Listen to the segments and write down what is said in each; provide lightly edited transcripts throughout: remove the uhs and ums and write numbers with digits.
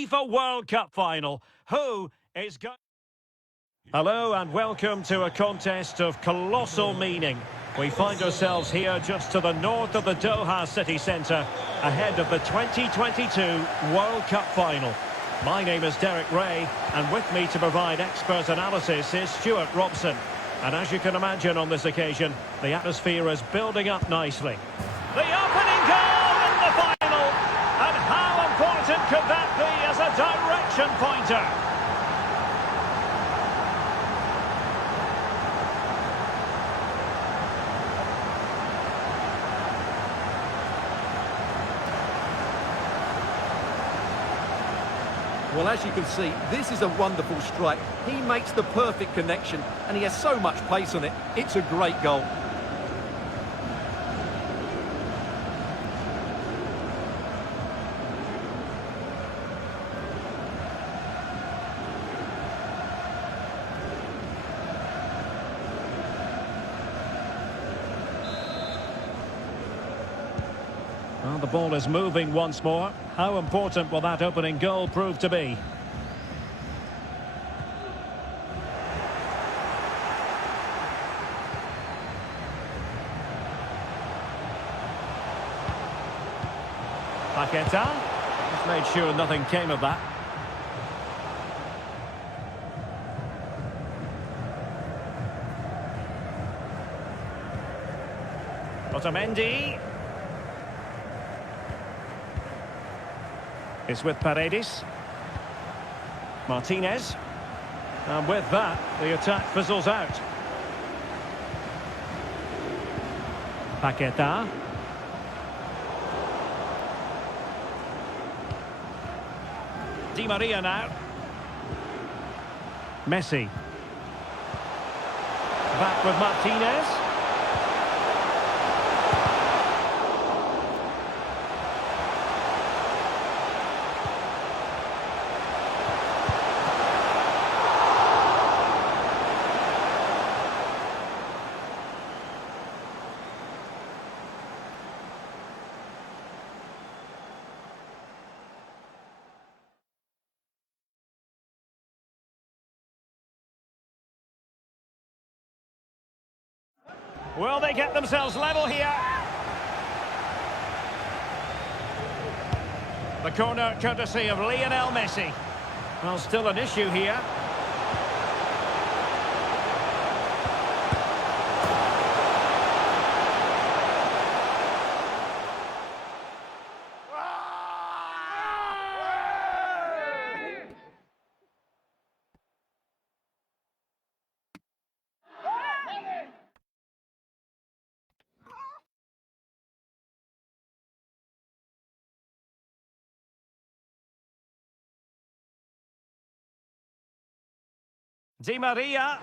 FIFA World Cup final. Who is going... Hello and welcome to a contest of colossal meaning. We find ourselves here just to the north of the Doha city centre, ahead of the 2022 World Cup final. My name is Derek Ray, and with me to provide expert analysis is Stuart Robson. And as you can imagine on this occasion, the atmosphere is building up nicely. The opening goal in the final! And how important could that be as a direction pointer? Well, as you can see, this is a wonderful strike. He makes the perfect connection, and he has so much pace on it. It's a great goal. Well, the ball is moving once more. How important will that opening goal prove to be? Paqueta. Just made sure nothing came of that. Otamendi. It's with Paredes. Martinez. And with that, the attack fizzles out. Paqueta. Di Maria now. Messi. Back with Martinez. Will they get themselves level here? The corner courtesy of Lionel Messi. Well, still an issue here. Di Maria.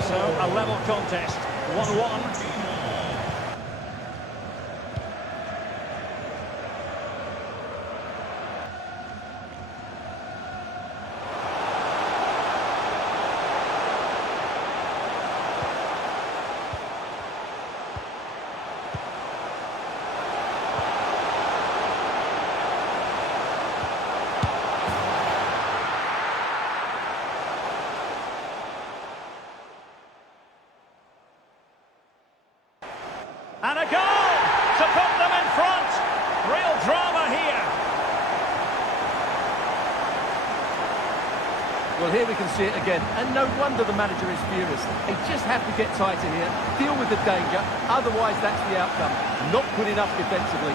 So, a level contest, 1-1. And a goal to put them in front. Real drama here. Well, here we can see it again, and no wonder the manager is furious. They just have to get tighter here, deal with the danger, otherwise that's the outcome. Not good enough defensively.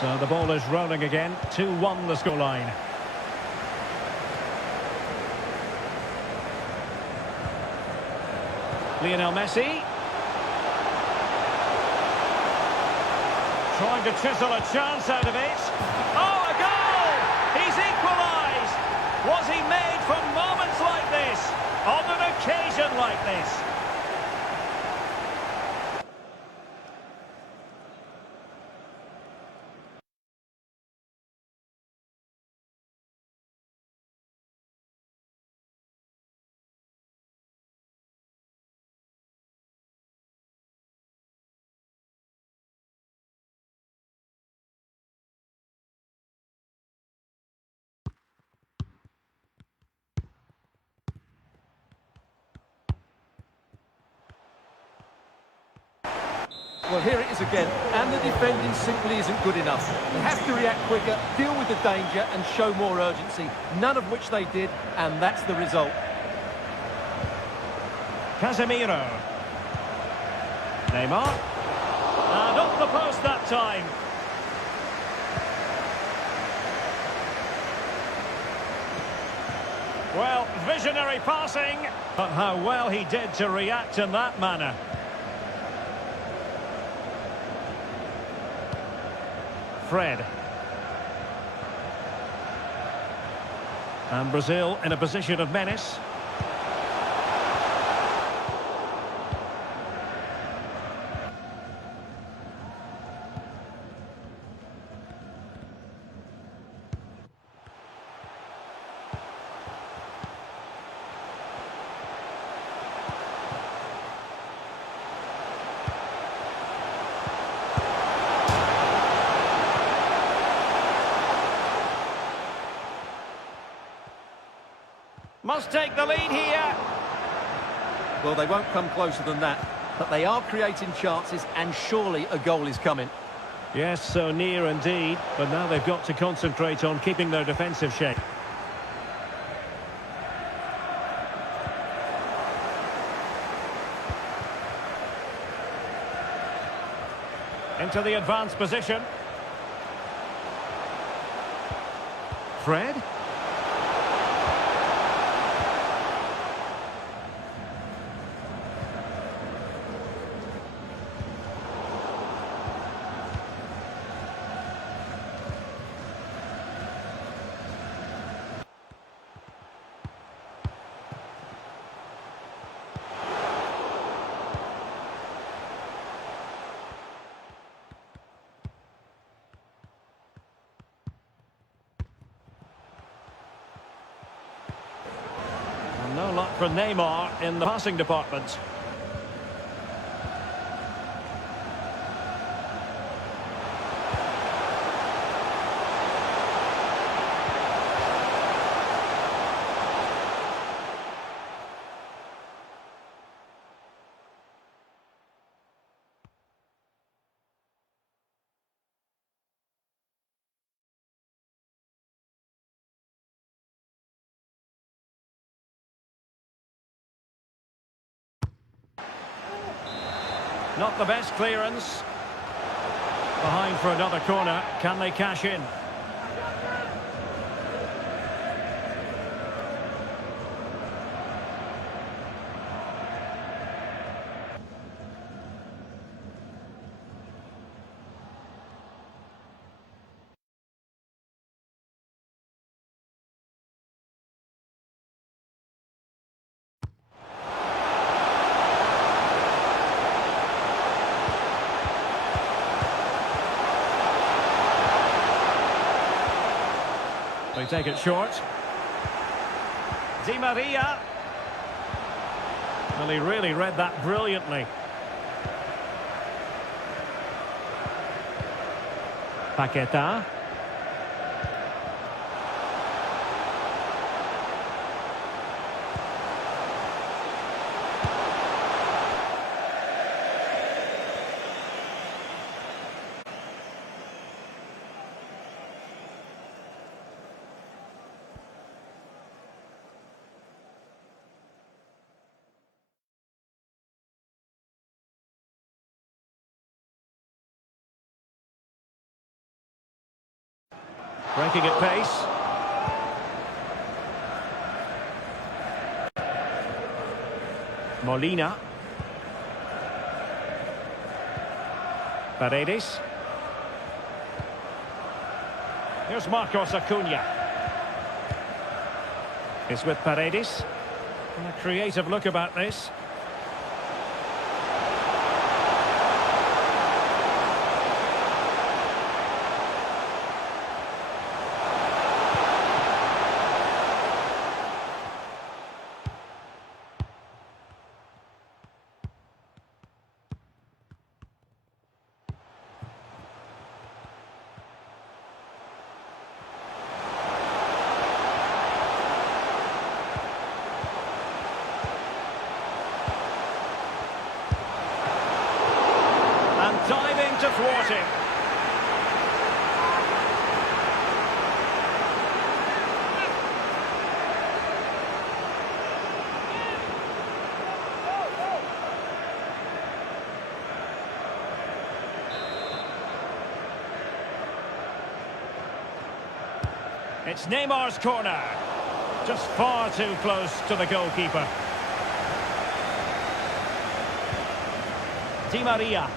So the ball is rolling again. 2-1 the scoreline. Lionel Messi. Trying to chisel a chance out of it. Oh, a goal! He's equalised! Was he made for moments like this? On an occasion like this? Well, here it is again, and the defending simply isn't good enough. They have to react quicker, deal with the danger, and show more urgency, none of which they did, and that's the result. Casemiro. Neymar. And off the post that time. Well, visionary passing. But how well he did to react in that manner. Fred. And Brazil in a position of menace. Must take the lead here. Well, they won't come closer than that, but they are creating chances, and surely a goal is coming. Yes, so near indeed, but now they've got to concentrate on keeping their defensive shape. Into the advanced position. Fred. No luck for Neymar in the passing department. Not the best clearance. Behind for another corner. Can they cash in? They take it short. Di Maria. Well, he really read that brilliantly. Paqueta. Breaking at pace. Molina. Paredes. Here's Marcos Acuna. It's with Paredes. And a creative look about this. Diving to thwart him. It's Neymar's corner. Just far too close to the goalkeeper. Di Maria.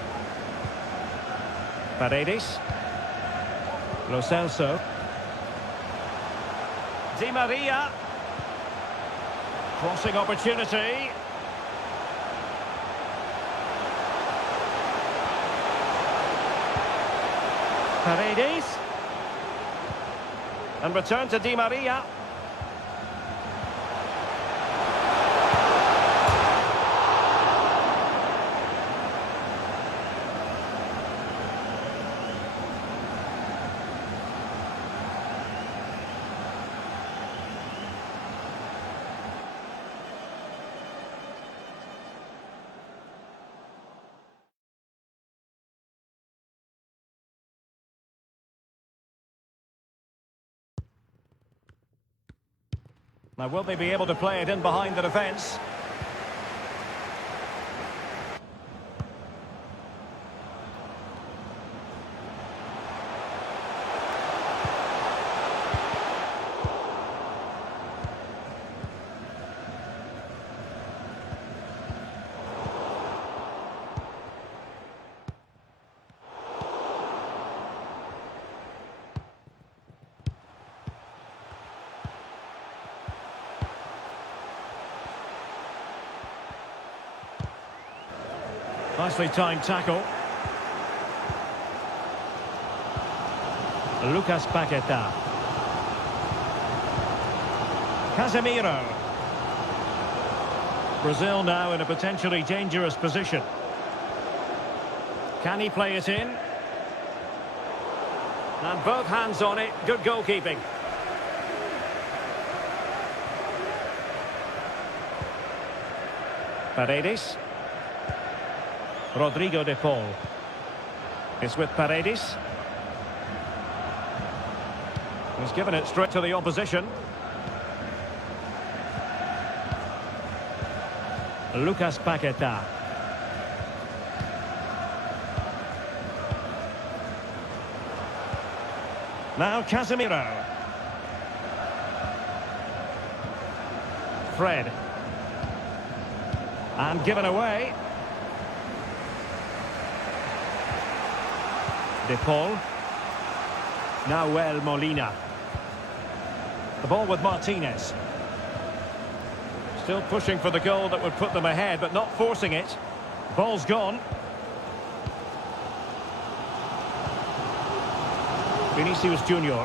Paredes. Lo Celso. Di Maria. Crossing opportunity. Paredes. And return to Di Maria. Now, will they be able to play it in behind the defence? Nicely timed tackle. Lucas Paqueta. Casemiro. Brazil now in a potentially dangerous position. Can he play it in? And both hands on it. Good goalkeeping. Paredes. Rodrigo de Paul. It's with Paredes. He's given it straight to the opposition. Lucas Paqueta. Now Casemiro. Fred. And given away. De Paul. Nahuel Molina. The ball with Martinez. Still pushing for the goal that would put them ahead, but not forcing it. Ball's gone. Vinicius Junior.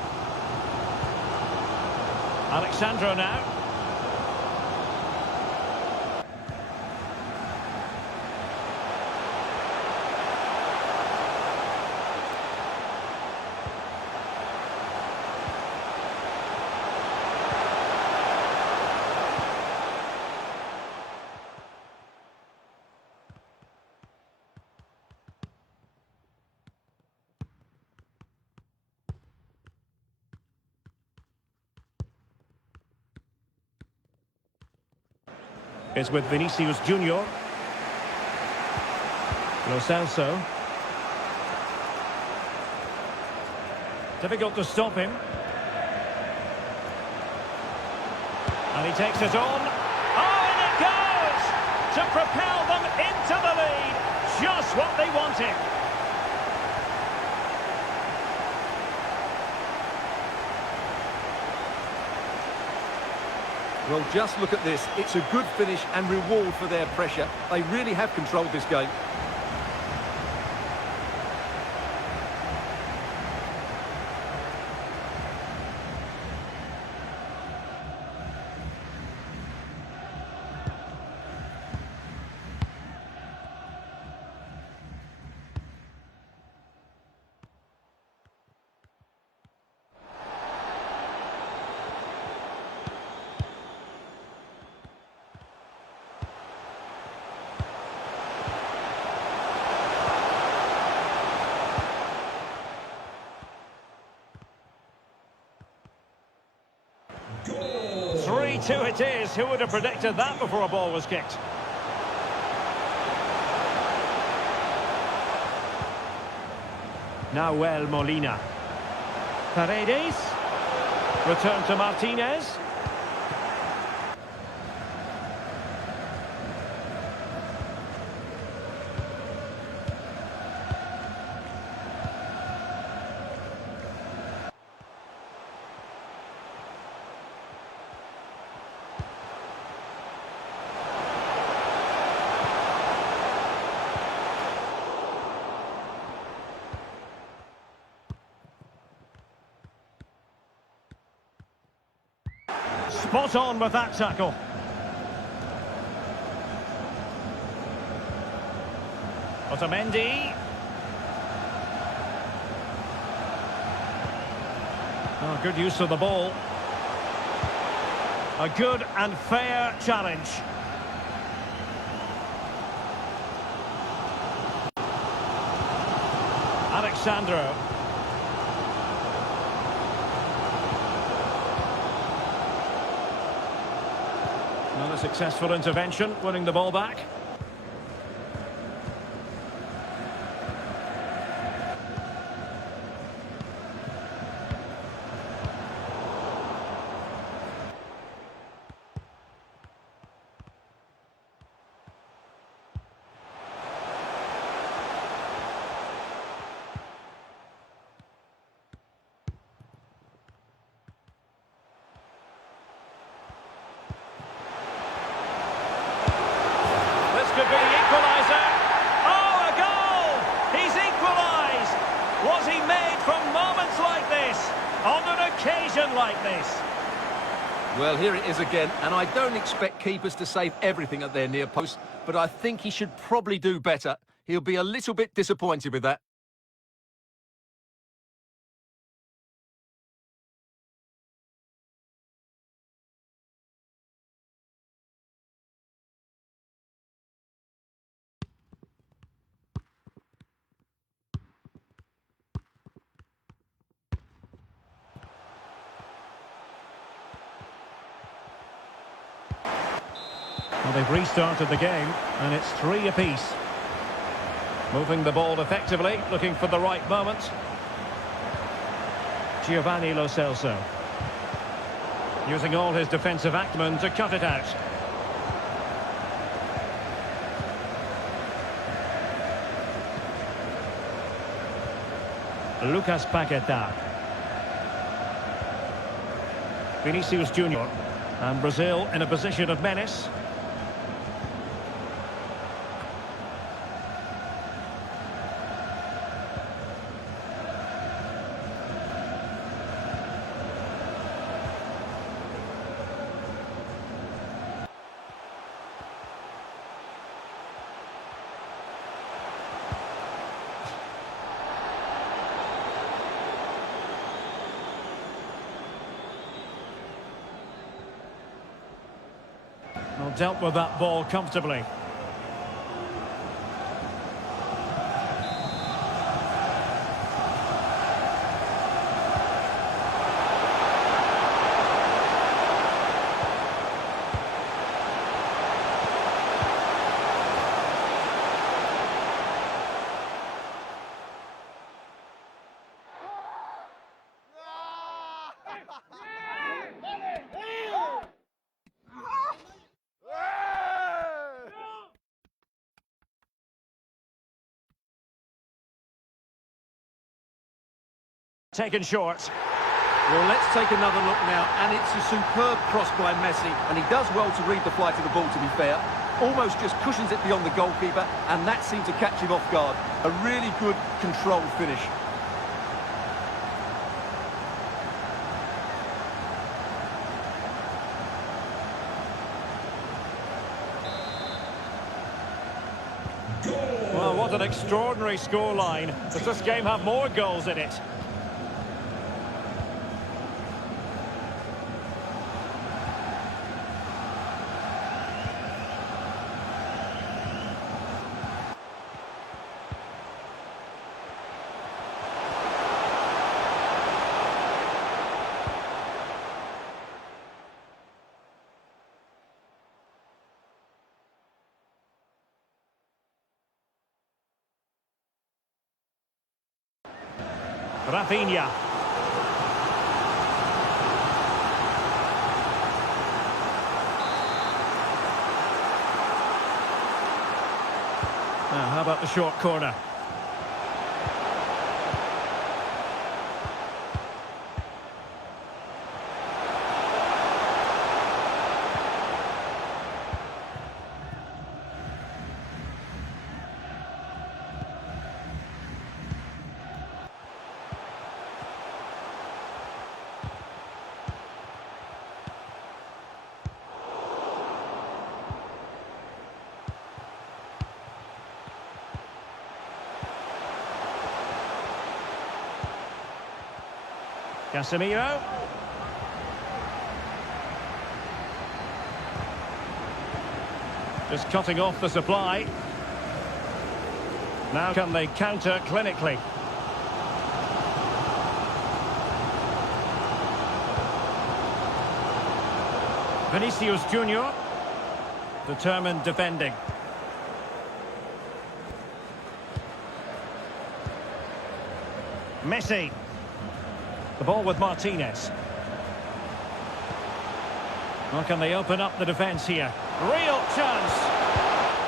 Alexandro now. It's with Vinicius Junior. Lo Celso. Difficult to stop him. And he takes it on. Oh, and it goes! To propel them into the lead. Just what they wanted. Well, just look at this. It's a good finish and reward for their pressure. They really have controlled this game. Goal. 3-2 it is. Who would have predicted that before a ball was kicked? Nahuel Molina. Paredes. Return to Martinez. Spot on with that tackle. Otamendi. Oh, good use of the ball. A good and fair challenge. Alexandro. Not a successful intervention, winning the ball back. Could be the equaliser. Oh, a goal! He's equalised. Was he made from moments like this? On an occasion like this? Well, here it is again, and I don't expect keepers to save everything at their near post, but I think he should probably do better. He'll be a little bit disappointed with that. Well, they've restarted the game, and it's 3 apiece. Moving the ball effectively, looking for the right moment. Giovanni Lo Celso. Using all his defensive acumen to cut it out. Lucas Paquetá. Vinicius Junior. And Brazil in a position of menace. Well, dealt with that ball comfortably. Taken short. Well, let's take another look now, and it's a superb cross by Messi, and he does well to read the flight of the ball, to be fair. Almost just cushions it beyond the goalkeeper, and that seemed to catch him off guard. A really good, controlled finish. Well, what an extraordinary scoreline. Does this game have more goals in it? Rafinha. Now, how about the short corner? Casemiro. Just cutting off the supply. Now can they counter clinically? Vinicius Junior. Determined defending. Messi. The ball with Martinez. How can they open up the defence here? Real chance.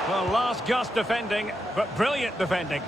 Well, last gust defending, but brilliant defending.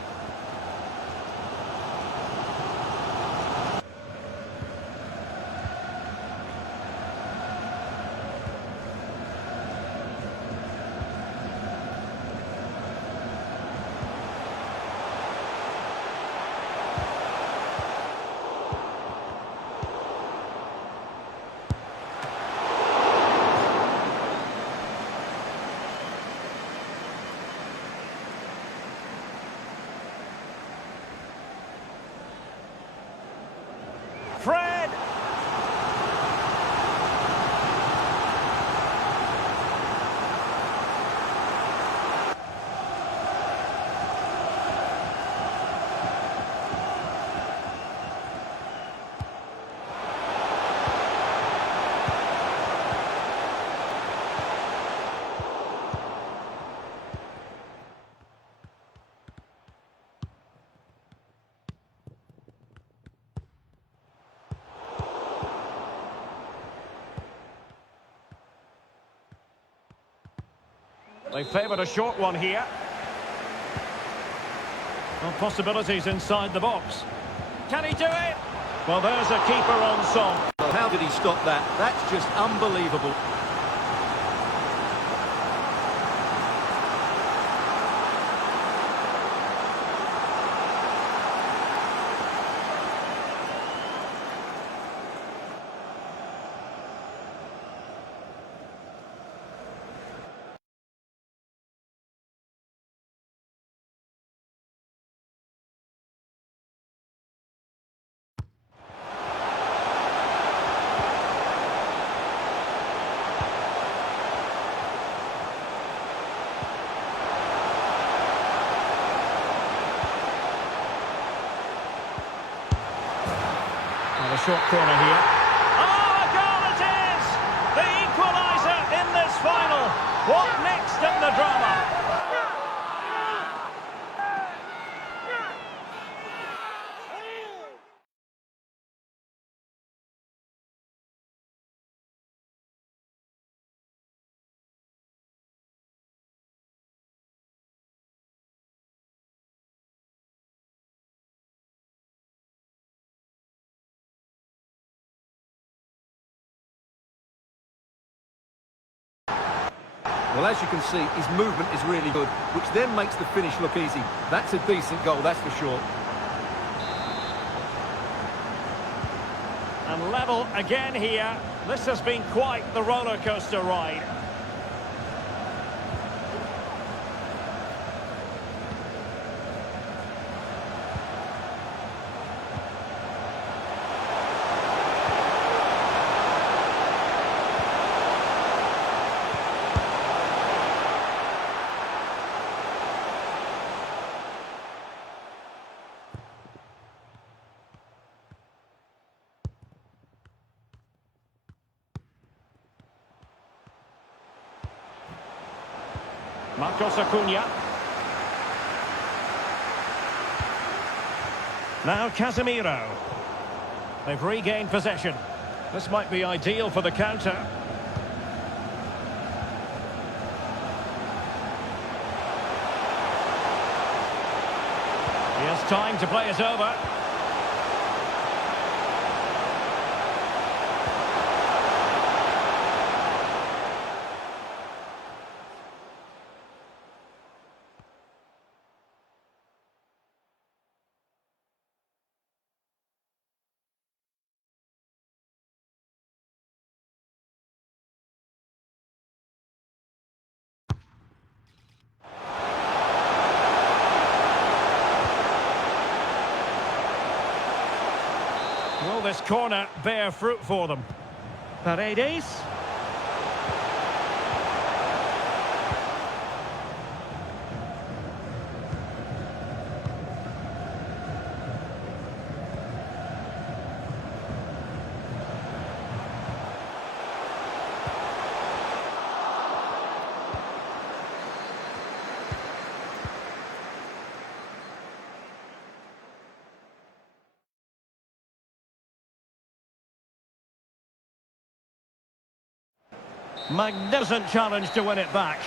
Fred! They favoured a short one here. Well, possibilities inside the box. Can he do it? Well, there's a keeper on song. Well, how did he stop that? That's just unbelievable. A short corner here. Oh, a goal it is! The equaliser in this final. What next in the drama? Well, as you can see, his movement is really good, which then makes the finish look easy. That's a decent goal, that's for sure. And level again here. This has been quite the roller coaster ride. Marcos Acuna. Now Casemiro. They've regained possession. This might be ideal for the counter. He has time to play it over. Will this corner bear fruit for them? Paredes. Magnificent challenge to win it back.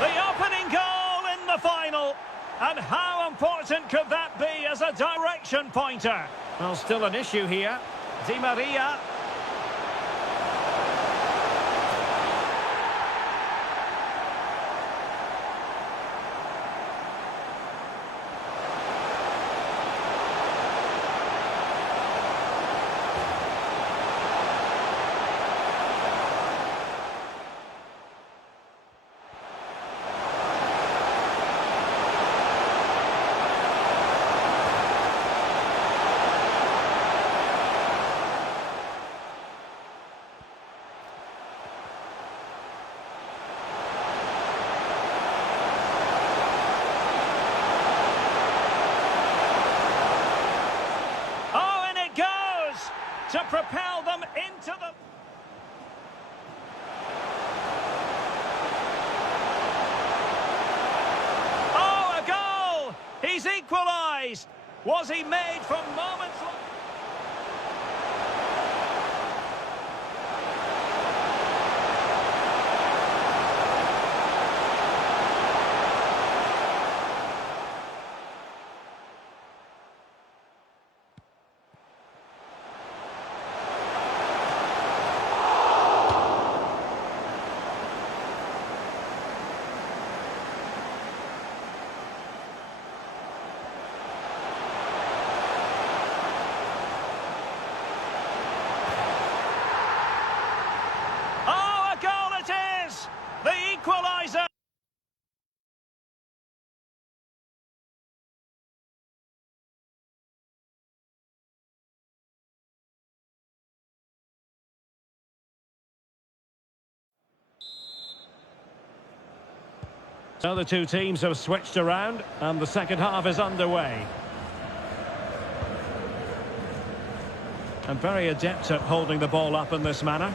The opening goal in the final. And how important could that be as a direction pointer? Well, still an issue here. Di Maria. To propel them into the... Oh, a goal! He's equalised! Was he made from moments... Equaliser! So the two teams have switched around and the second half is underway. And very adept at holding the ball up in this manner.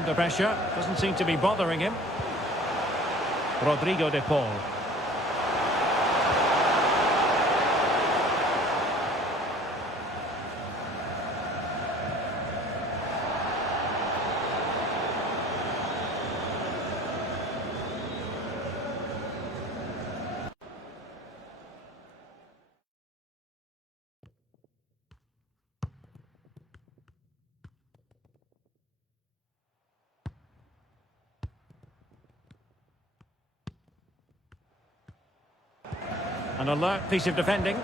Under pressure, doesn't seem to be bothering him. Rodrigo de Paul. An alert piece of defending.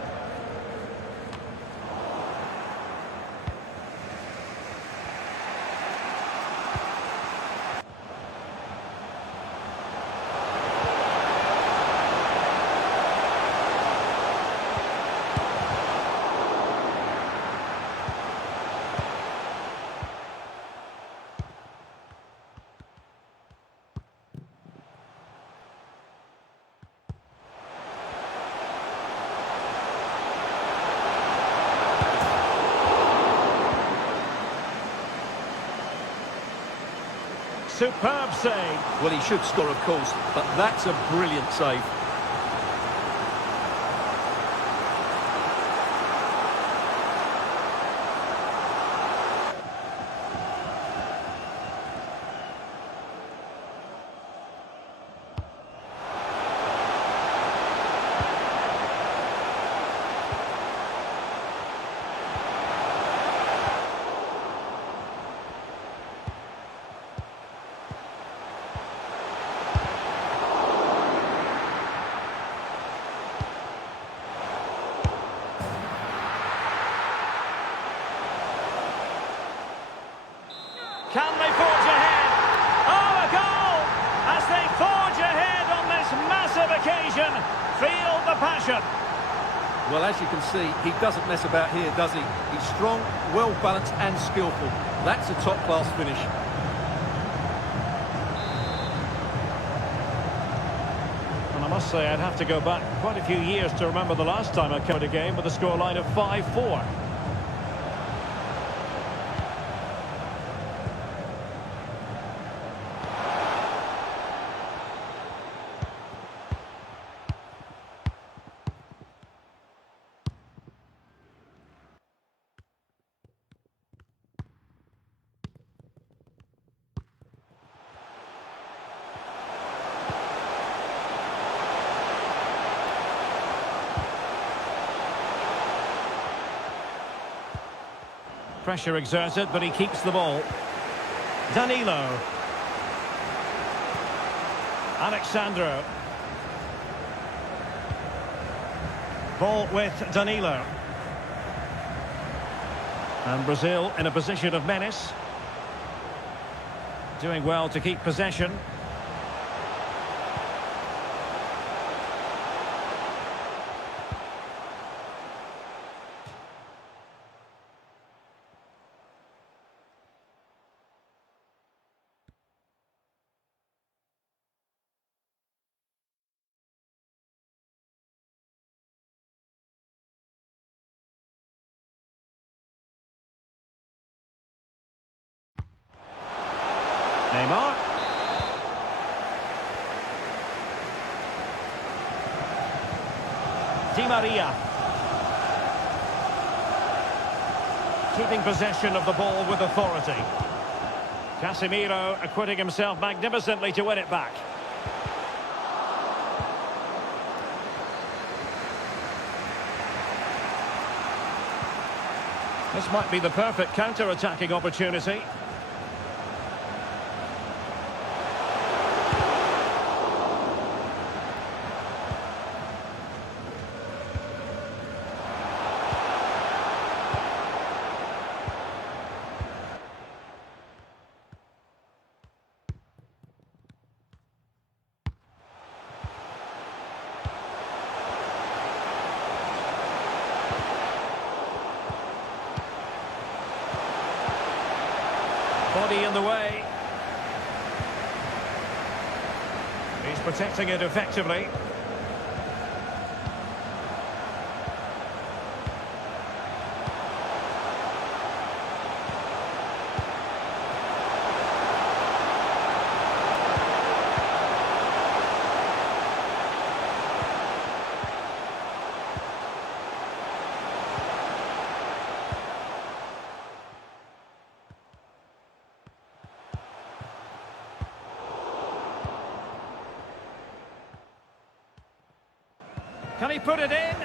Superb save. Well, he should score, of course, but that's a brilliant save. Can they forge ahead? Oh, a goal! As they forge ahead on this massive occasion. Feel the passion. Well, as you can see, he doesn't mess about here, does he? He's strong, well-balanced and skillful. That's a top-class finish. And I must say, I'd have to go back quite a few years to remember the last time I covered a game with a scoreline of 5-4. Pressure exerted, but he keeps the ball. Danilo. Alexandro. Ball with Danilo. And Brazil in a position of menace. Doing well to keep possession. Neymar. Di Maria. Keeping possession of the ball with authority. Casemiro acquitting himself magnificently to win it back. This might be the perfect counter-attacking opportunity. Body in the way. He's protecting it effectively. Can he put it in?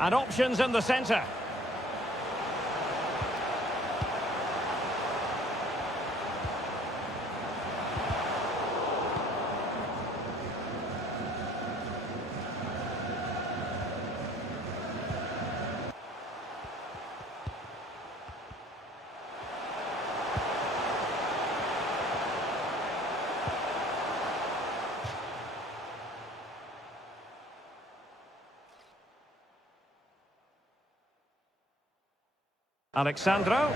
And options in the centre. Alexandro.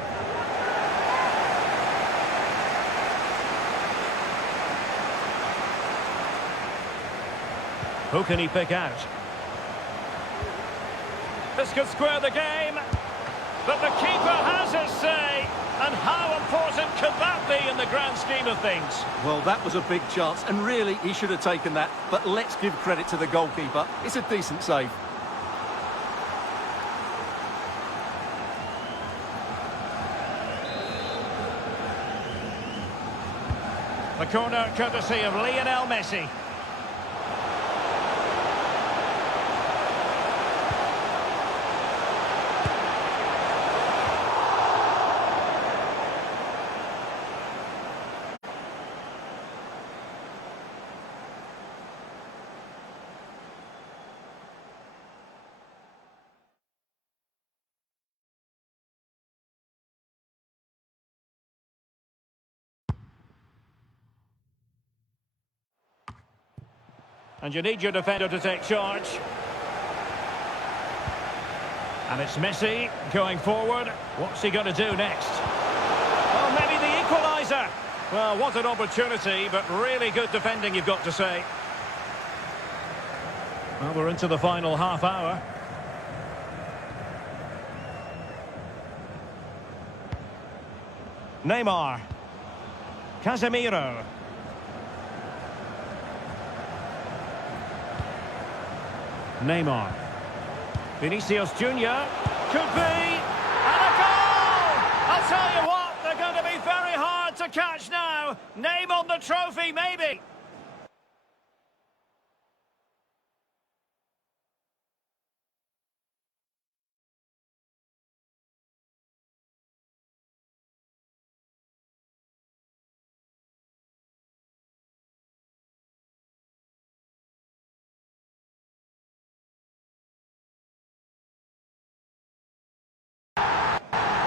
Who can he pick out? This could square the game, but the keeper has his say. And how important could that be in the grand scheme of things? Well, that was a big chance, and really, he should have taken that. But let's give credit to the goalkeeper. It's a decent save. The corner courtesy of Lionel Messi. And you need your defender to take charge. And it's Messi going forward. What's he going to do next? Oh, maybe the equaliser. Well, what an opportunity, but really good defending, you've got to say. Well, we're into the final half hour. Neymar. Casemiro. Neymar. Vinicius Junior. Could be. And a goal! I'll tell you what, they're going to be very hard to catch now. Name on the trophy, maybe.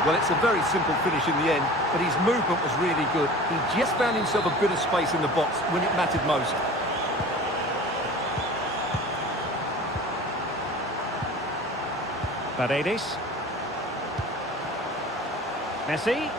Well, it's a very simple finish in the end, but his movement was really good. He just found himself a bit of space in the box when it mattered most. Paredes. Messi.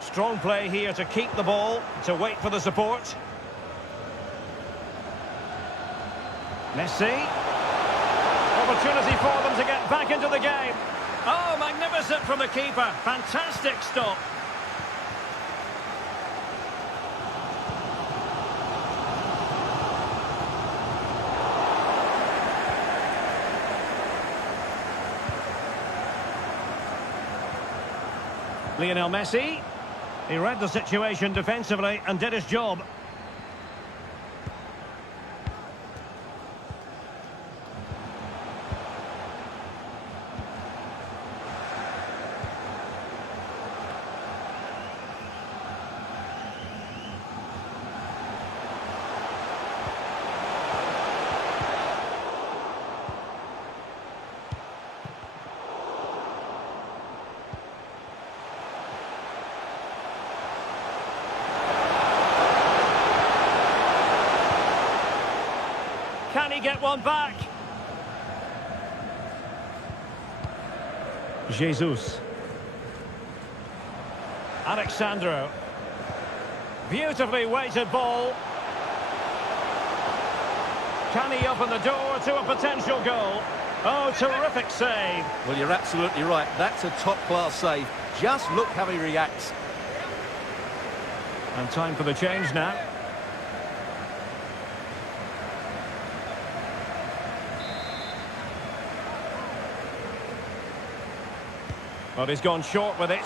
Strong play here to keep the ball, to wait for the support. Messi. Opportunity for them to get back into the game. Oh, magnificent from the keeper. Fantastic stop. Lionel Messi. He read the situation defensively and did his job. Can he get one back? Jesus. Alexandro. Beautifully weighted ball. Can he open the door to a potential goal? Oh, terrific save. Well, you're absolutely right. That's a top-class save. Just look how he reacts. And time for the change now. But he's gone short with it.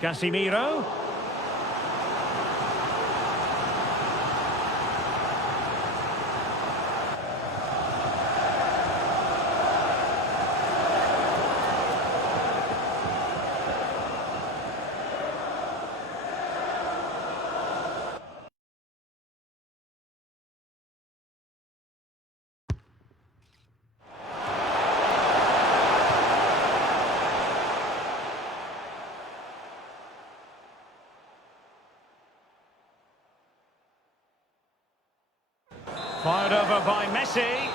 Casemiro. Fired over by Messi.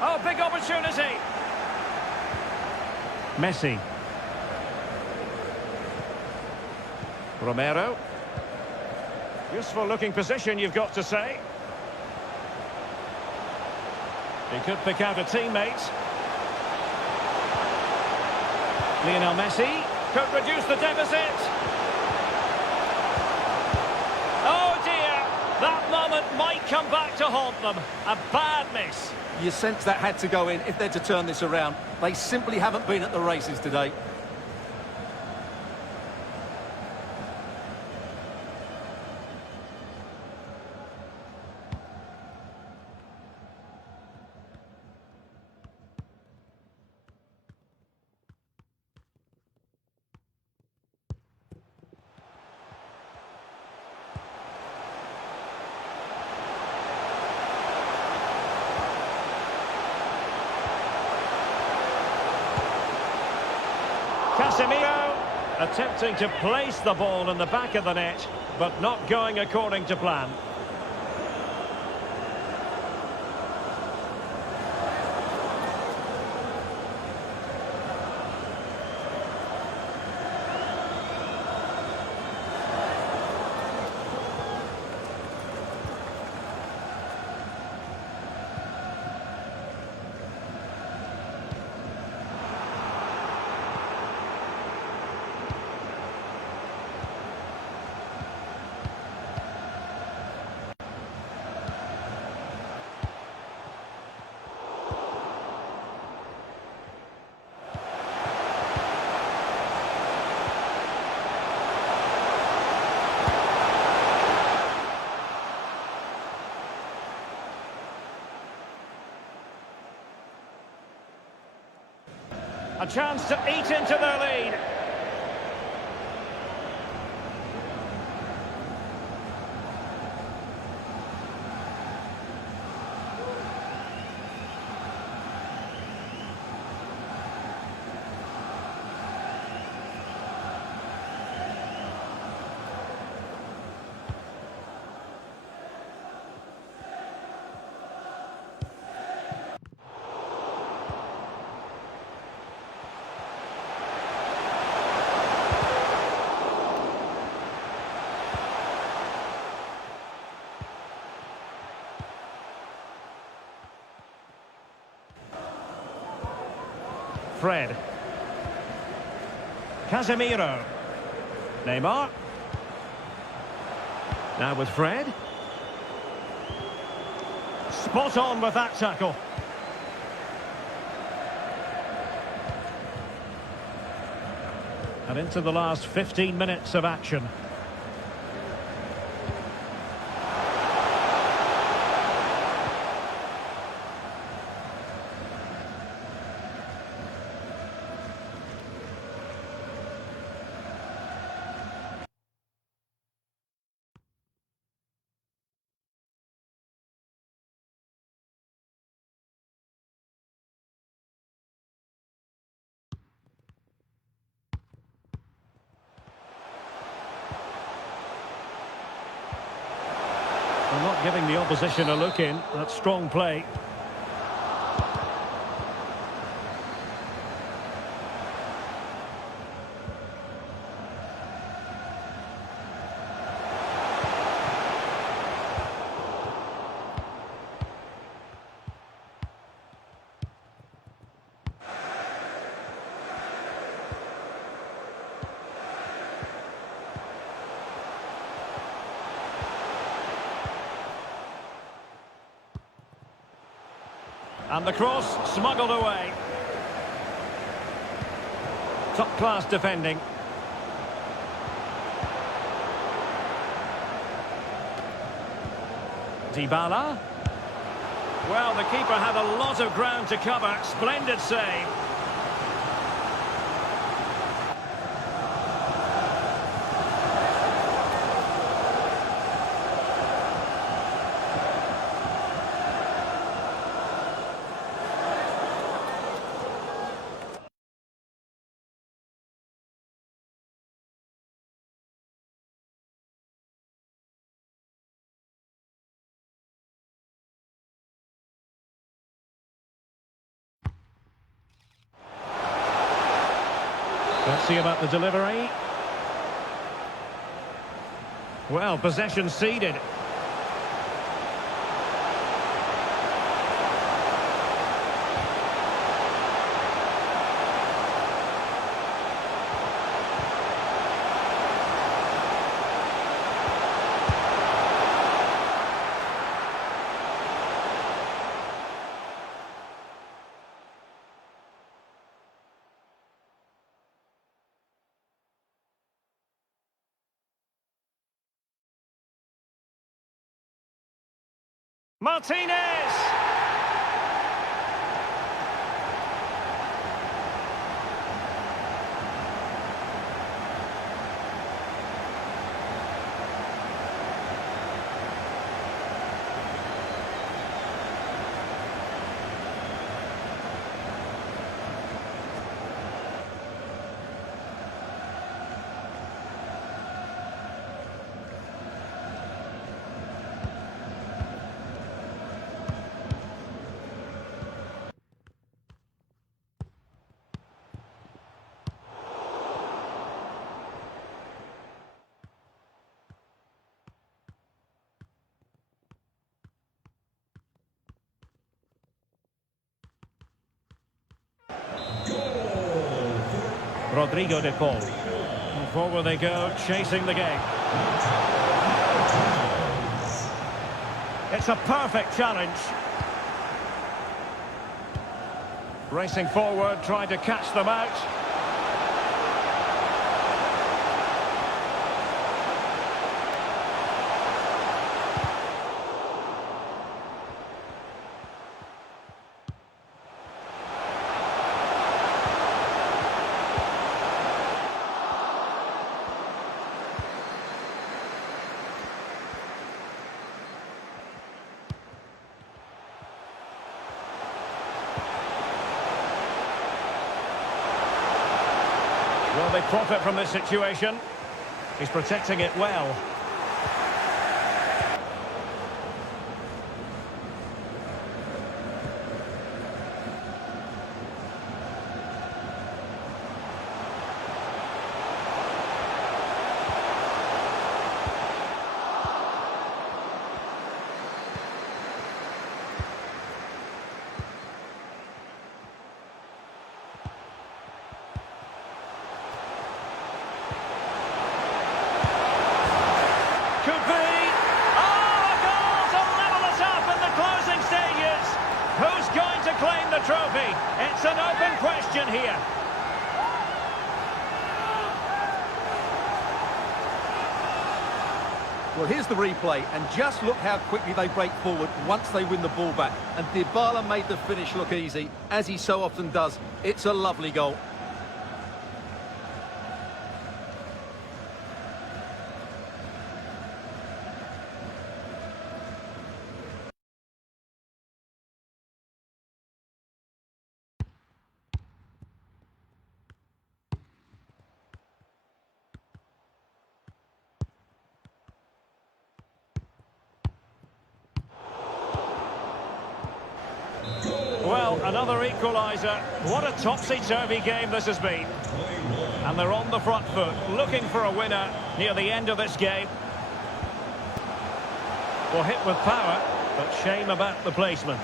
Oh, big opportunity. Messi. Romero. Useful looking position, you've got to say. He could pick out a teammate. Lionel Messi could reduce the deficit. Oh dear, that moment might come back to haunt them. A bad miss. You sense that had to go in if they're to turn this around. They simply haven't been at the races today. Casemiro attempting to place the ball in the back of the net, but not going according to plan. A chance to eat into their lead. Fred. Casemiro. Neymar. Now with Fred. Spot on with that tackle. And into the last 15 minutes of action. They're not giving the opposition a look in. That's strong play. And the cross smuggled away. Top-class defending. Dybala. Well, the keeper had a lot of ground to cover. Splendid save. Let's see about the delivery. Well, possession ceded. Martinez! Rodrigo de Paul. And forward they go, chasing the game. It's a perfect challenge. Racing forward, trying to catch them out. Will they profit from this situation? He's protecting it well. movement here. Well, here's the replay, and just look how quickly they break forward once they win the ball back. And Dybala made the finish look easy, as he so often does. It's a lovely goal. Well, another equaliser. What a topsy-turvy game this has been. And they're on the front foot, looking for a winner near the end of this game. Well, hit with power, but shame about the placement.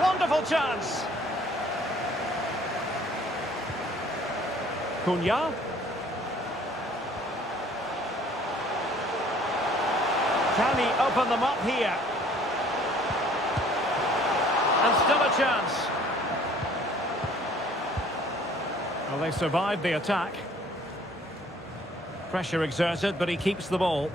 Wonderful chance. Cunha. Can he open them up here? And still a chance. Well, they survived the attack. Pressure exerted, but he keeps the ball.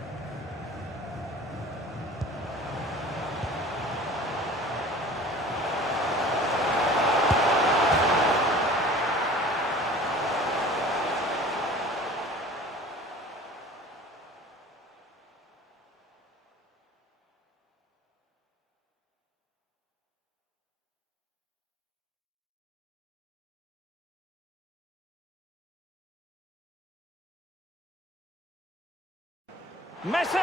Messi!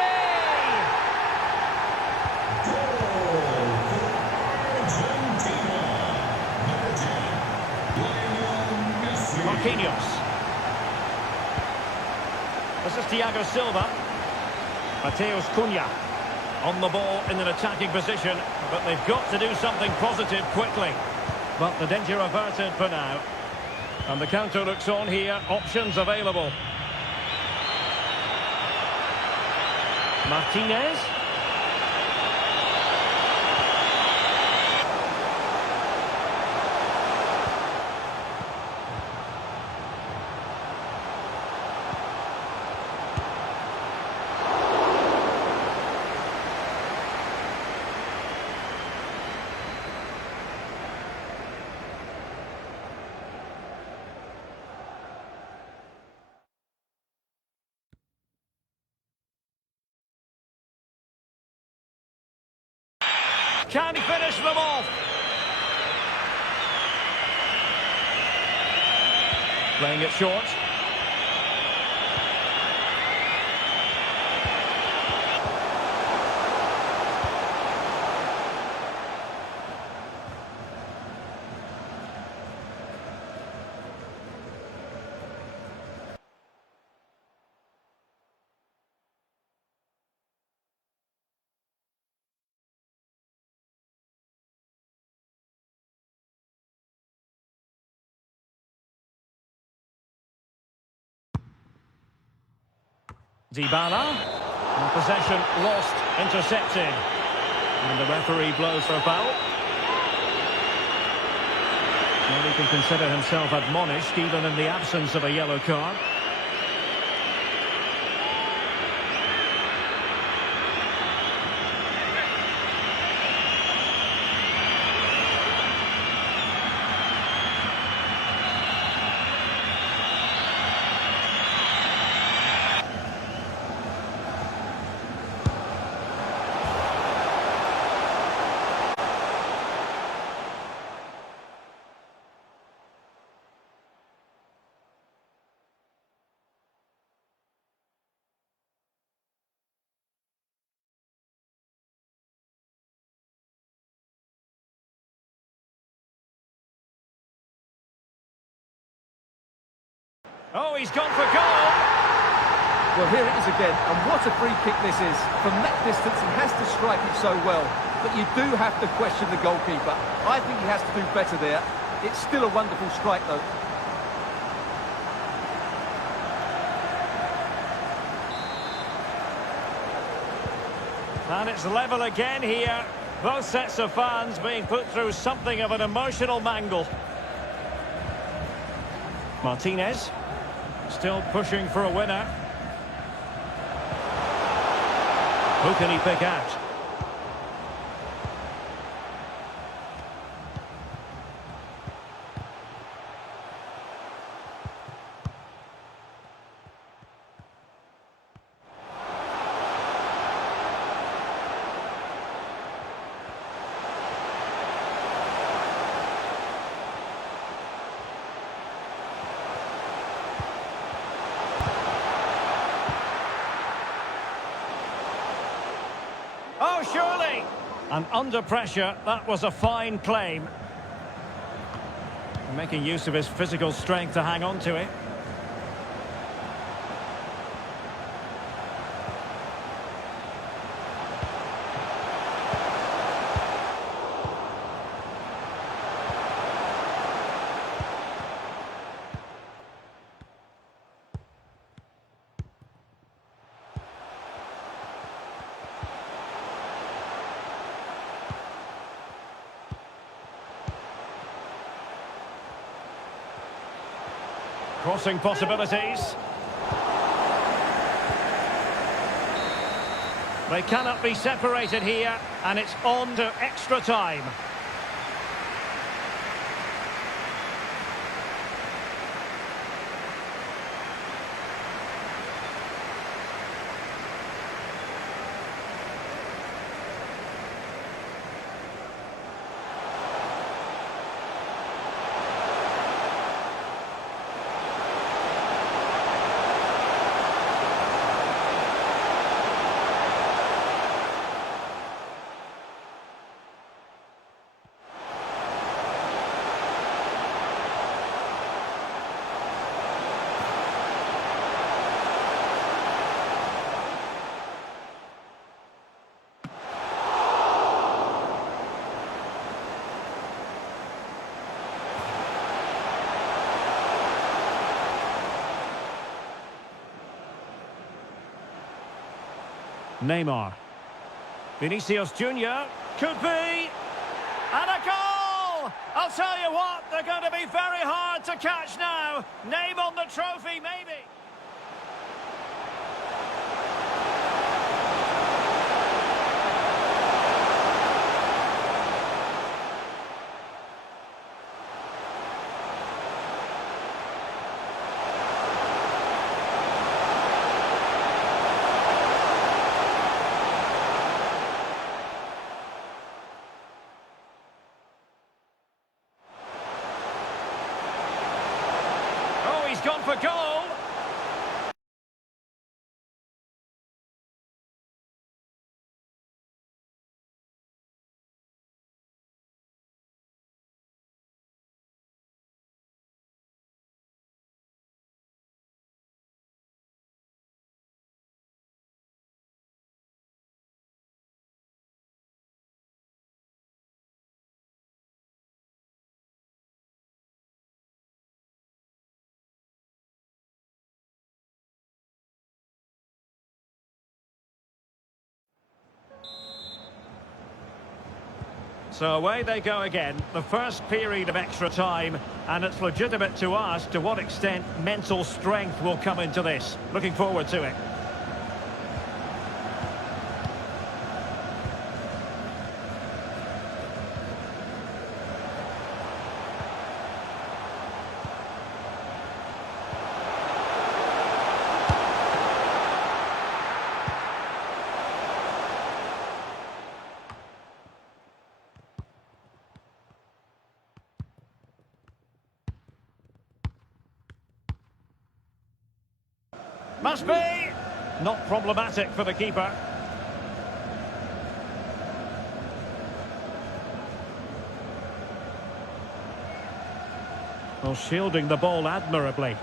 Marquinhos. This is Thiago Silva. Mateus Cunha on the ball in an attacking position, but they've got to do something positive quickly. But the danger averted for now. And the counter looks on here, options available. Martinez. Can he finish them off? Playing it short. Dybala. And possession lost, intercepted. And the referee blows for a foul. Well, he can consider himself admonished even in the absence of a yellow card. Oh, he's gone for goal! Well, here it is again, and what a free kick this is. From that distance, he has to strike it so well. But you do have to question the goalkeeper. I think he has to do better there. It's still a wonderful strike, though. And it's level again here. Both sets of fans being put through something of an emotional mangle. Martinez, still pushing for a winner. Who can he pick out? Oh, surely! And under pressure, that was a fine claim. Making use of his physical strength to hang on to it. Crossing possibilities. They cannot be separated here, and it's on to extra time. Neymar. Vinicius Junior. Could be. And a goal! I'll tell you what, they're going to be very hard to catch now. Name on the trophy, maybe. He's gone for goal. So away they go again, the first period of extra time, and it's legitimate to ask to what extent mental strength will come into this. Looking forward to it. Must be! Not problematic for the keeper. Well, shielding the ball admirably.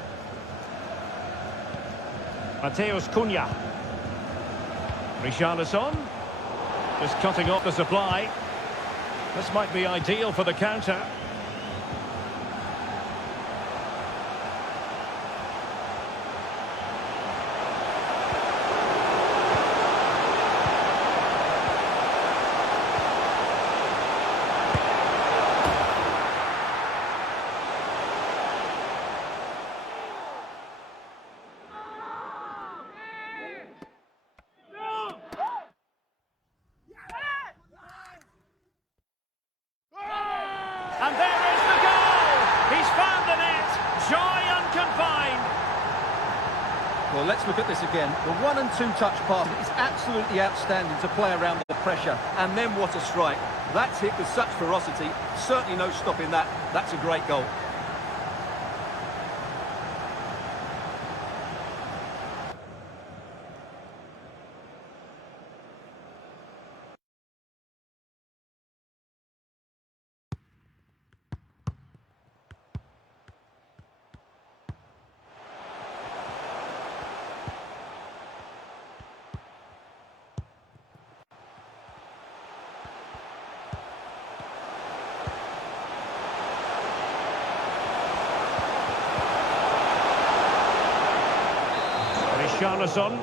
Mateus Cunha. Richarlison. Just cutting off the supply. This might be ideal for the counter. And there is the goal! He's found the net! Joy unconfined! Well, let's look at this again. The 1- and 2-touch pass is absolutely outstanding to play around the pressure. And then what a strike. That's hit with such ferocity. Certainly no stopping that. That's a great goal. Richarlison.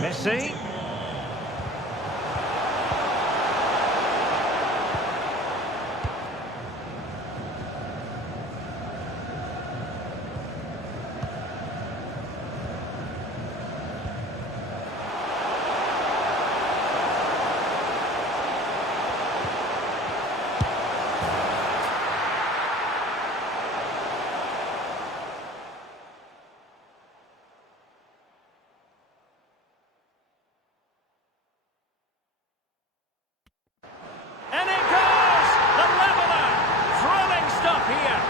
Messi. And it goes! The leveller! Thrilling stuff here!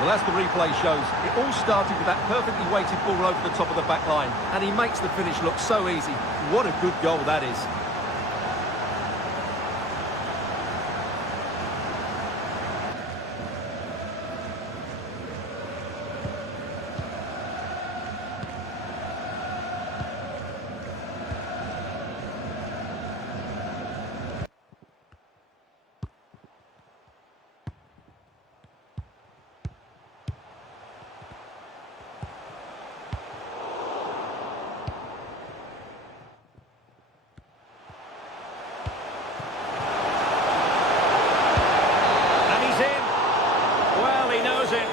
Well, as the replay shows, it all started with that perfectly weighted ball over the top of the back line, and he makes the finish look so easy. What a good goal that is.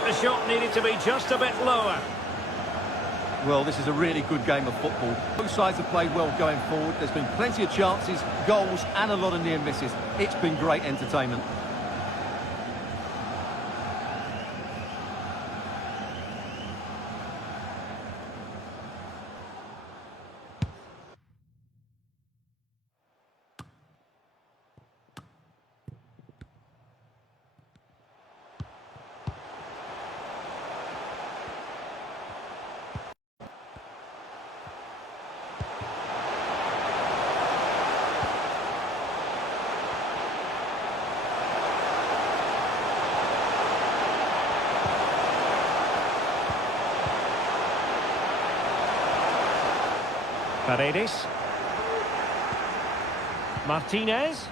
The shot needed to be just a bit lower. Well, this is a really good game of football. Both sides have played well going forward. There's been plenty of chances, goals, and a lot of near misses. It's been great entertainment. Paredes. Martinez.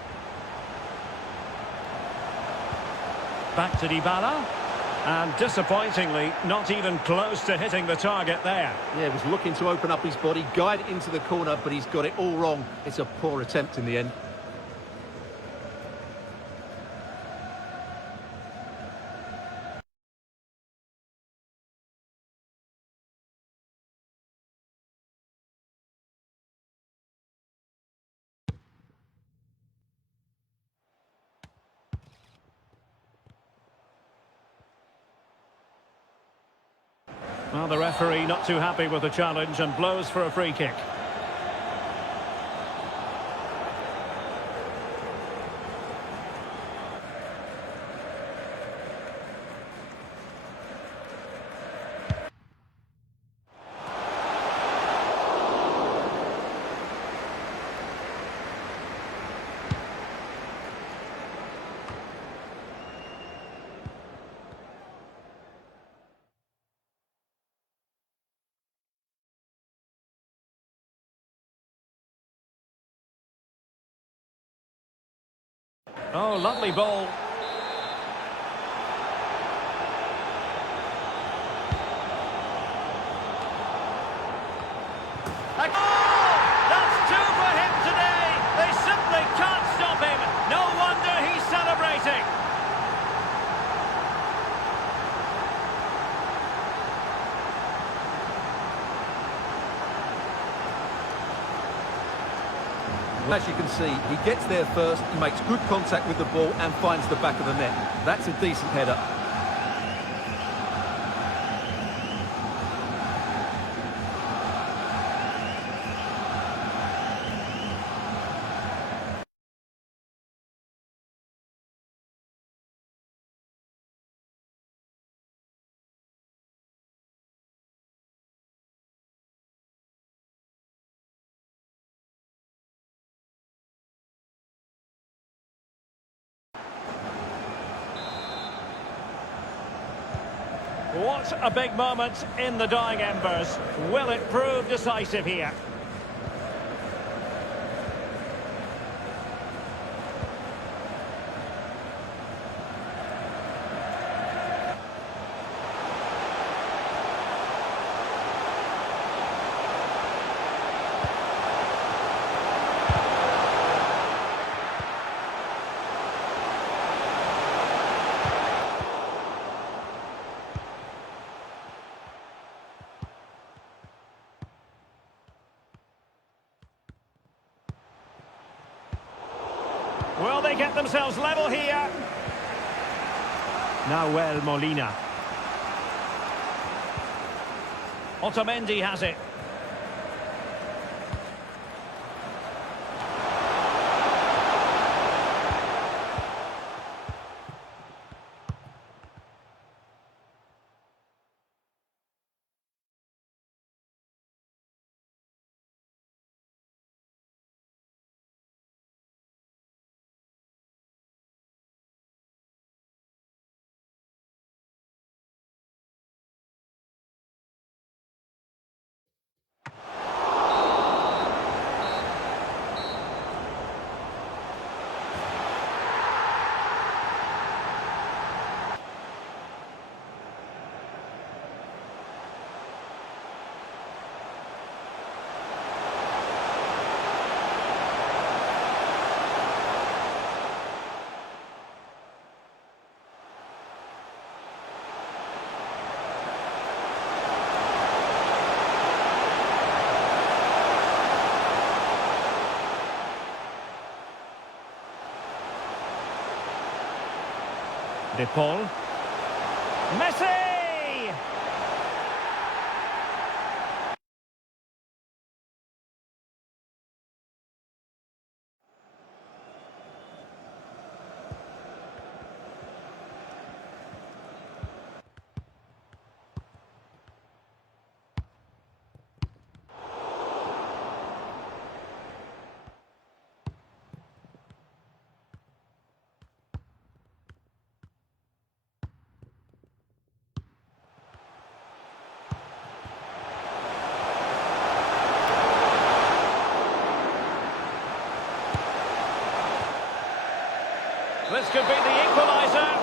Back to Dybala. And disappointingly, not even close to hitting the target there. Yeah, he was looking to open up his body, guide it into the corner, but he's got it all wrong. It's a poor attempt in the end. Well, the referee not too happy with the challenge and blows for a free kick. Oh, lovely ball. A goal! That's two for him today. They simply can't stop him. No wonder he's celebrating. As you can see, he gets there first, he makes good contact with the ball and finds the back of the net. That's a decent header. What a big moment in the dying embers. Will it prove decisive here? Will they get themselves level here? Nahuel Molina. Otamendi has it. De Paul. Messi! This could be the equaliser.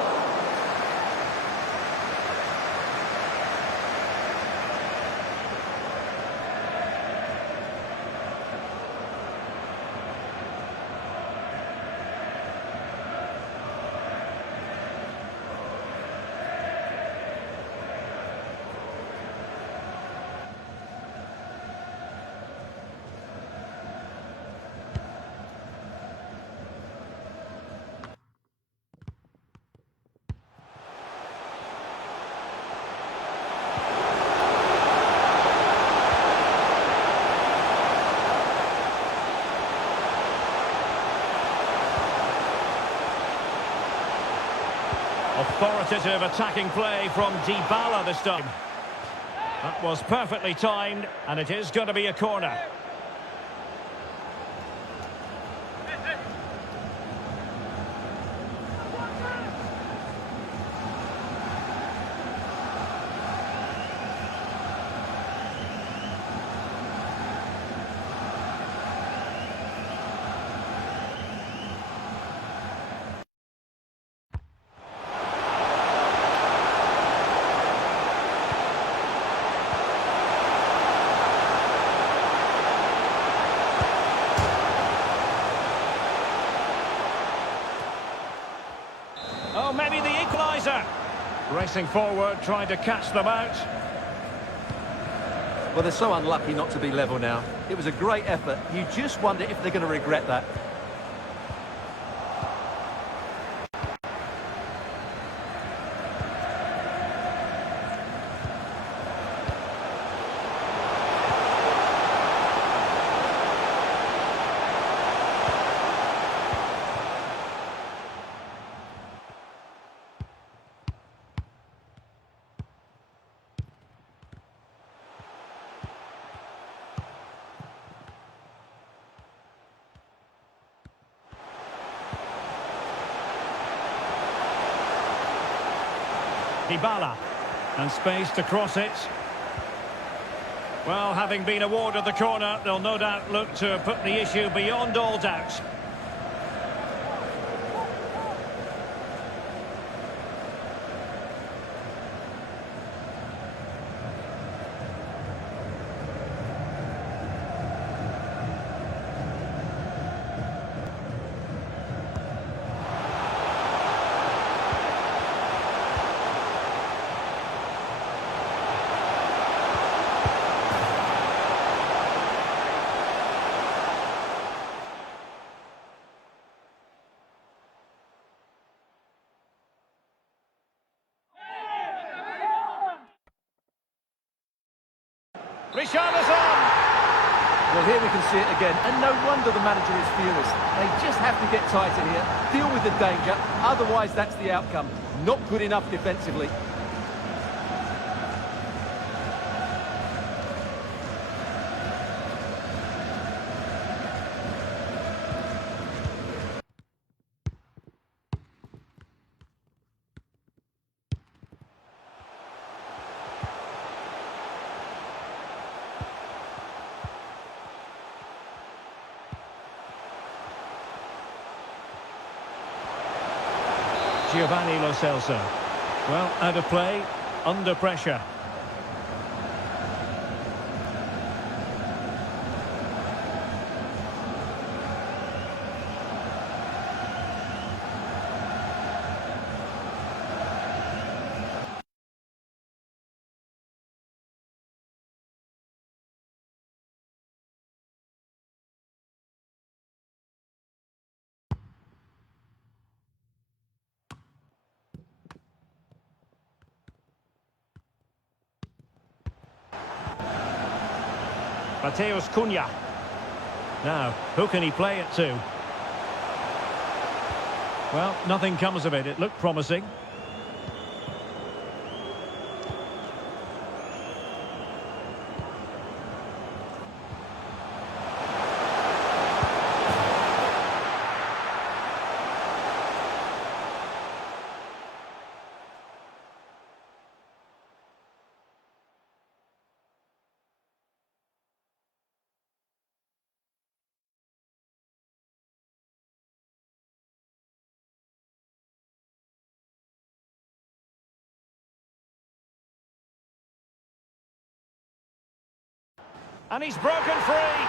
Authoritative attacking play from Dybala this time. That was perfectly timed, and it is going to be a corner. Sousa. Racing forward, trying to catch them out. Well, they're so unlucky not to be level now. It was a great effort. You just wonder if they're going to regret that. Dybala, and space to cross it. Well, having been awarded the corner, they'll no doubt look to put the issue beyond all doubt. Richarlison! Well, here we can see it again, and no wonder the manager is furious. They just have to get tighter here, deal with the danger, otherwise that's the outcome. Not good enough defensively. Giovanni Lo Celso. Well, out of play, under pressure. Mateus Cunha. Now, who can he play it to? Well, nothing comes of it. It looked promising. And he's broken free.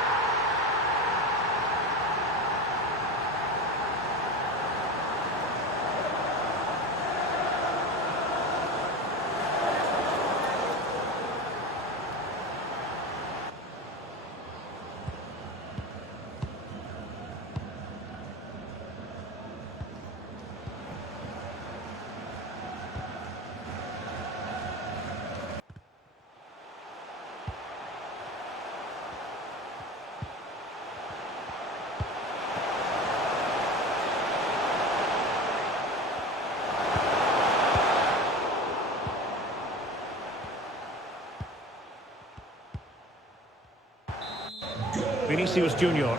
Vinicius Junior.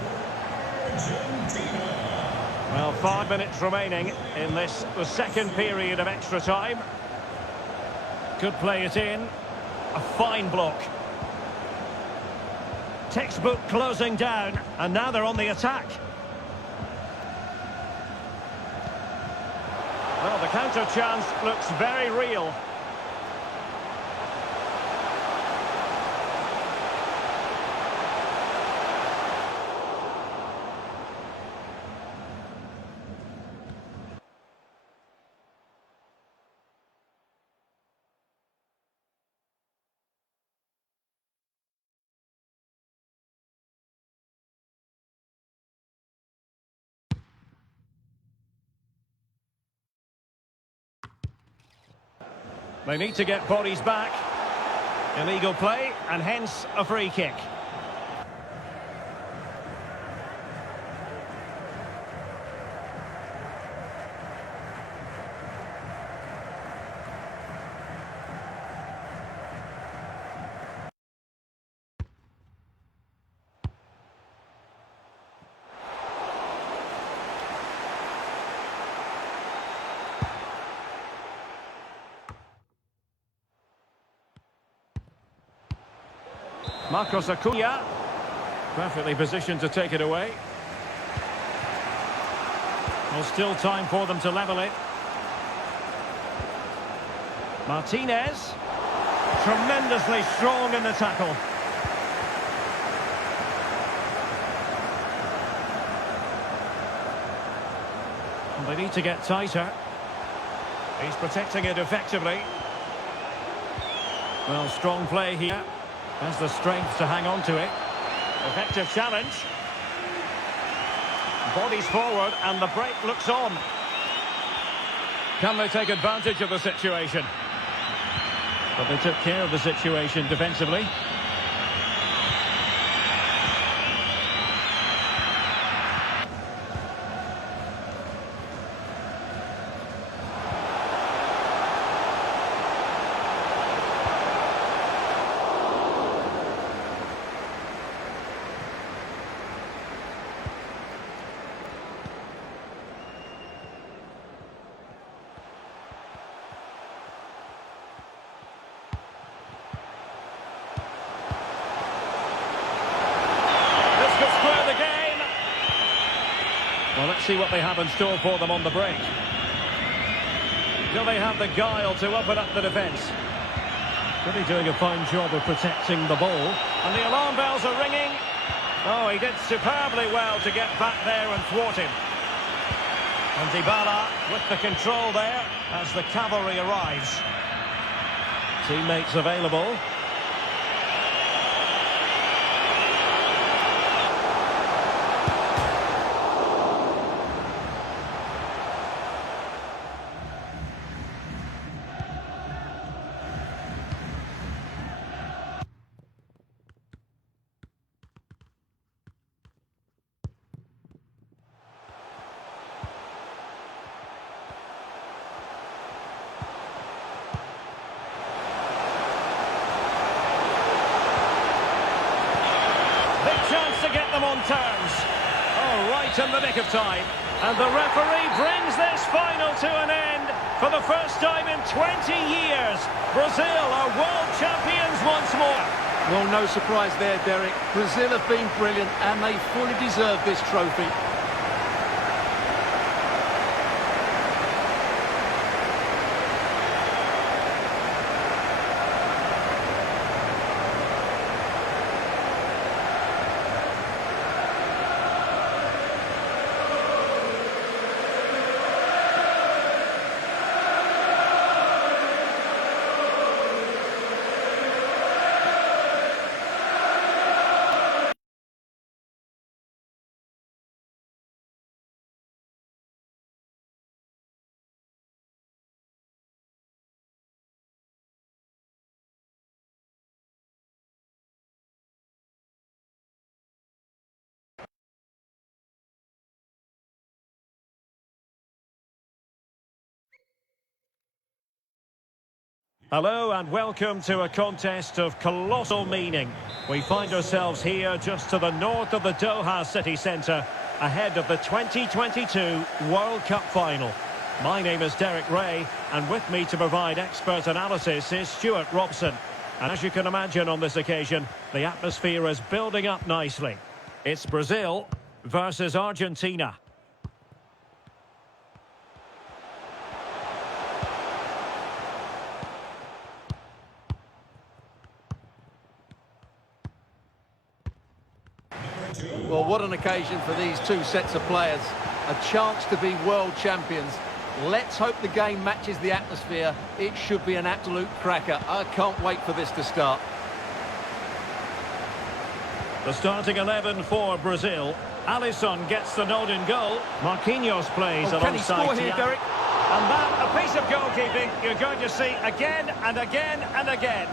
Well, 5 minutes remaining in this, the second period of extra time. Could play it in. A fine block. Textbook closing down, and now they're on the attack. Well, the counter chance looks very real. They need to get bodies back. Illegal play, and hence a free kick. Marcos Acuna, perfectly positioned to take it away. Well, still time for them to level it. Martinez, tremendously strong in the tackle. And they need to get tighter. He's protecting it effectively. Well, strong play here. Has the strength to hang on to it. Effective challenge. Bodies forward and the break looks on. Can they take advantage of the situation? But they took care of the situation defensively. Well, let's see what they have in store for them on the break. Do they have the guile to open up the defence? Really doing a fine job of protecting the ball. And the alarm bells are ringing. Oh, he did superbly well to get back there and thwart him. And Dybala with the control there as the cavalry arrives. Teammates available. Chance to get them on terms. Oh, right in the nick of time. And the referee brings this final to an end. For the first time in 20 years, Brazil are world champions once more. Well, no surprise there, Derek. Brazil have been brilliant and they fully deserve this trophy. Hello and welcome to a contest of colossal meaning. We find ourselves here just to the north of the Doha city centre, ahead of the 2022 World Cup final. My name is Derek Ray, and with me to provide expert analysis is Stuart Robson. And as you can imagine on this occasion, the atmosphere is building up nicely. It's Brazil versus Argentina. Well, what an occasion for these two sets of players. A chance to be world champions. Let's hope the game matches the atmosphere. It should be an absolute cracker. I can't wait for this to start. The starting 11 for Brazil. Alisson gets the nod in goal. Marquinhos plays Can he alongside score here, Thiago. Derek? And that, a piece of goalkeeping you're going to see again and again and again.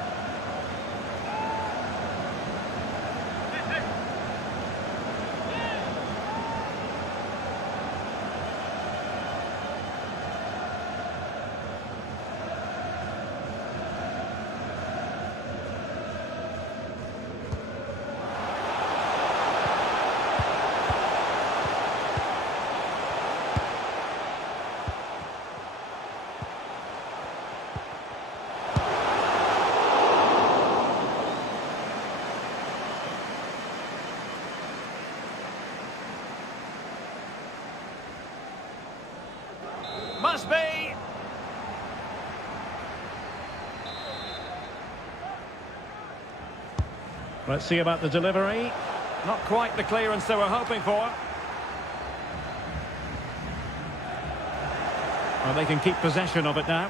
Must be. Let's see about the delivery. Not quite the clearance they were hoping for. Well, they can keep possession of it now.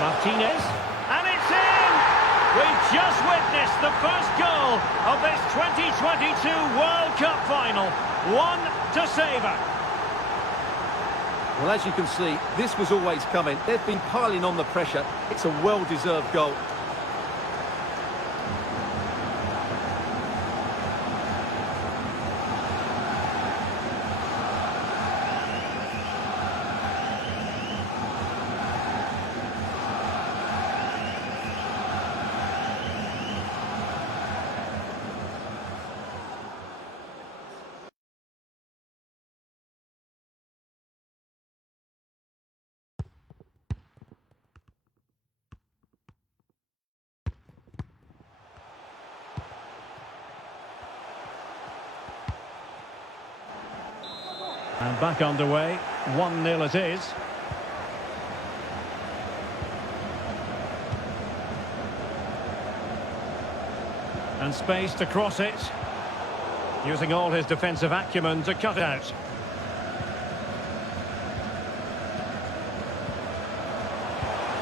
Martinez, and it's in! We've just witnessed the first goal of this 2022 World Cup final. 1-0. Well, as you can see, this was always coming. They've been piling on the pressure. It's a well-deserved goal. And back underway, 1-0 it is. And space to cross it. Using all his defensive acumen to cut it out.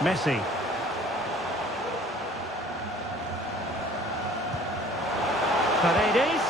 Messi. Paredes.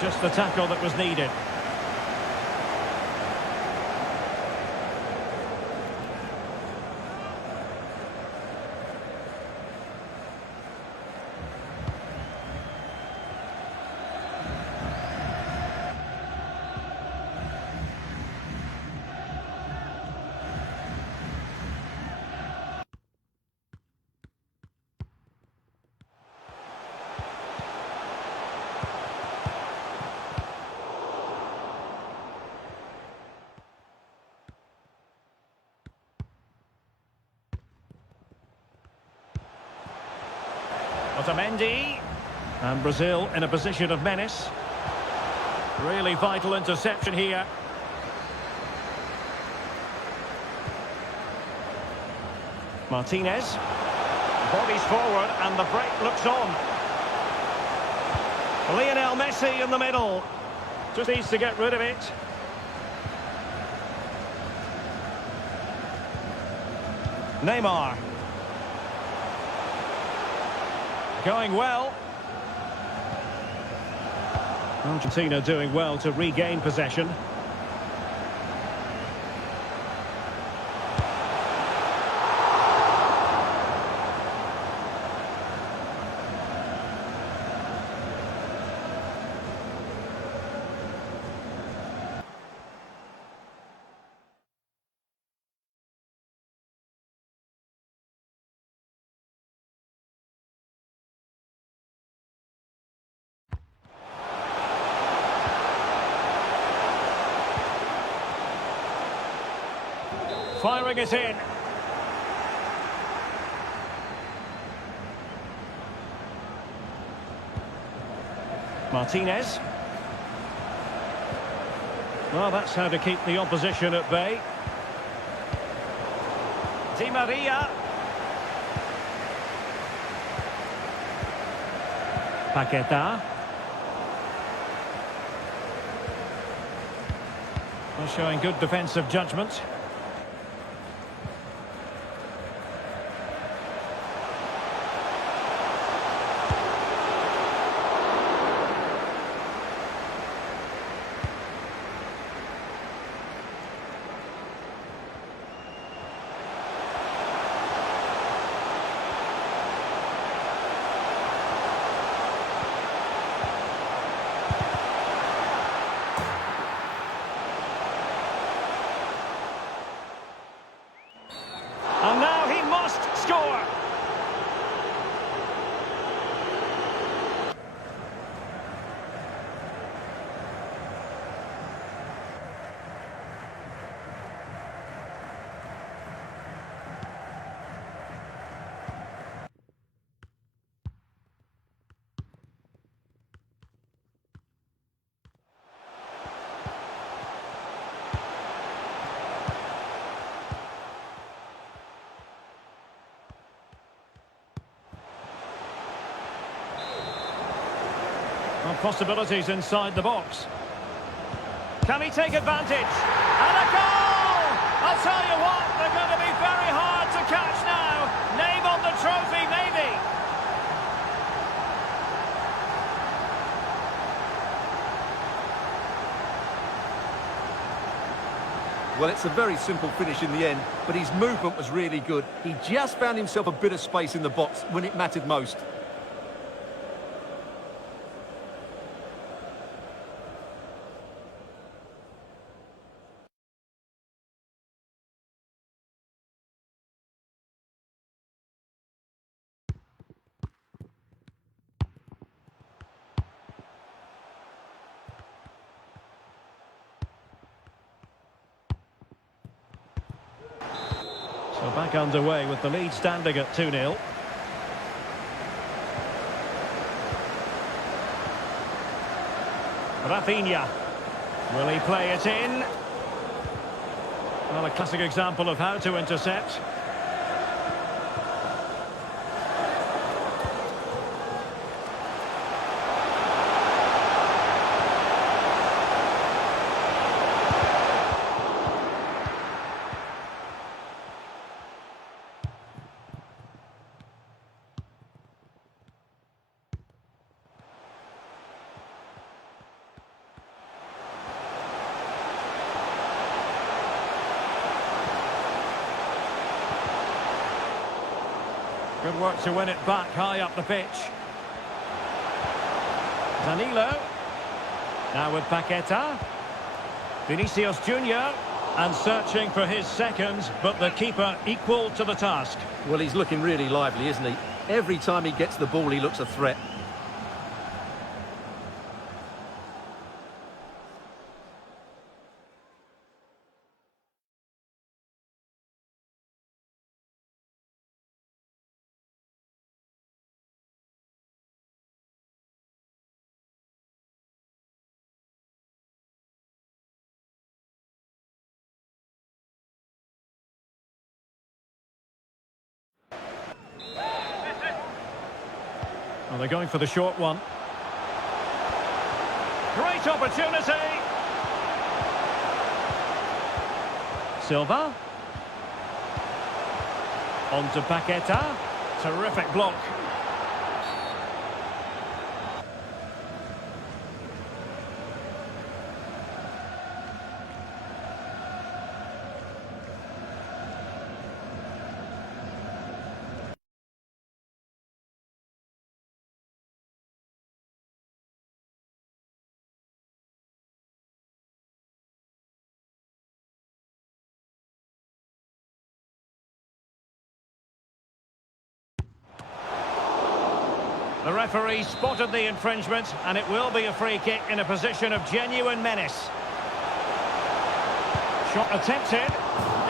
Just the tackle that was needed. Otamendi, and Brazil in a position of menace. Really vital interception here. Martinez, bodies forward and the break looks on. Lionel Messi in the middle, just needs to get rid of it. Neymar. Going well. Argentina doing well to regain possession. Firing it in. Martinez. Well, that's how to keep the opposition at bay. Di Maria. Paqueta. Well, showing good defensive judgment. And now he must score. Well, possibilities inside the box. Can he take advantage? And a goal! I'll tell you what, they're going to be very hard to catch now. Name on the trophy, maybe. Well, it's a very simple finish in the end, but his movement was really good. He just found himself a bit of space in the box when it mattered most. So back underway with the lead standing at 2-0. Rafinha. Will he play it in? Well, a classic example of how to intercept. Good work to win it back high up the pitch. Danilo. Now with Paqueta. Vinicius Junior. And searching for his second, but the keeper equal to the task. Well, he's looking really lively, isn't he? Every time he gets the ball, he looks a threat. Well, they're going for the short one. Great opportunity. Silva. On to Paqueta. Terrific block. The referee spotted the infringement, and it will be a free kick in a position of genuine menace. Shot attempted.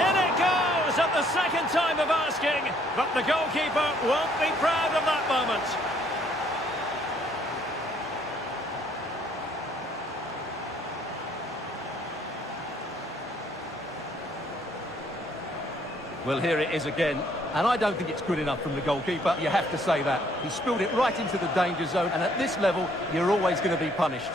In it goes at the second time of asking, but the goalkeeper won't be proud of that moment. Well, here it is again, and I don't think it's good enough from the goalkeeper, you have to say that. He spilled it right into the danger zone, and at this level, you're always going to be punished.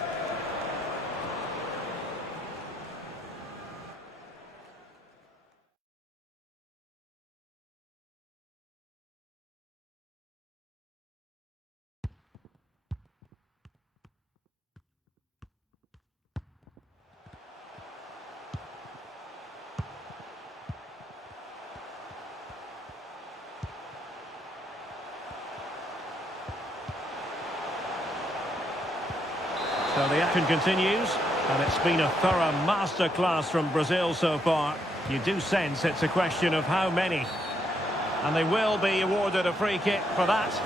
So the action continues, and it's been a thorough masterclass from Brazil so far. You do sense it's a question of how many. And they will be awarded a free kick for that.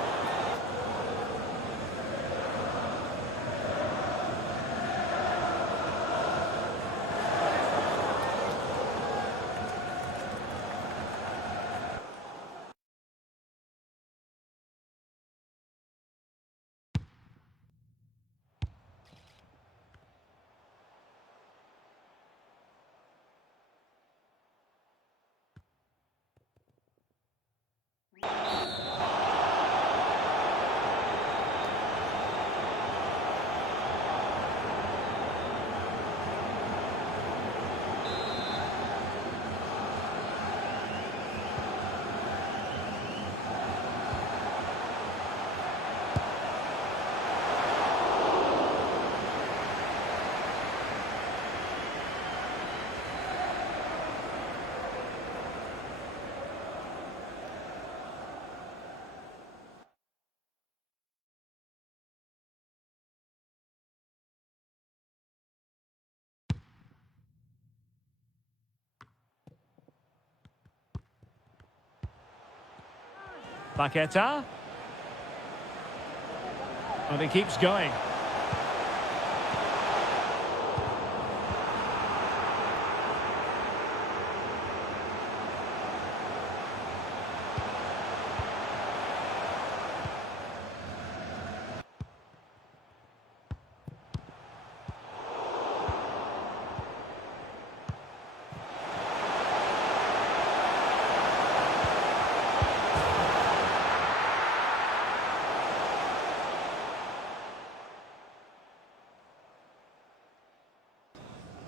Paqueta. And he keeps going.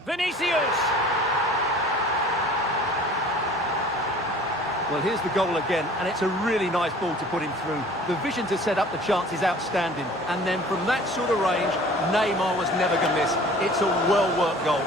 Vinicius! Well, here's the goal again, and it's a really nice ball to put him through. The vision to set up the chance is outstanding, and then from that sort of range, Neymar was never going to miss. It's a well-worked goal.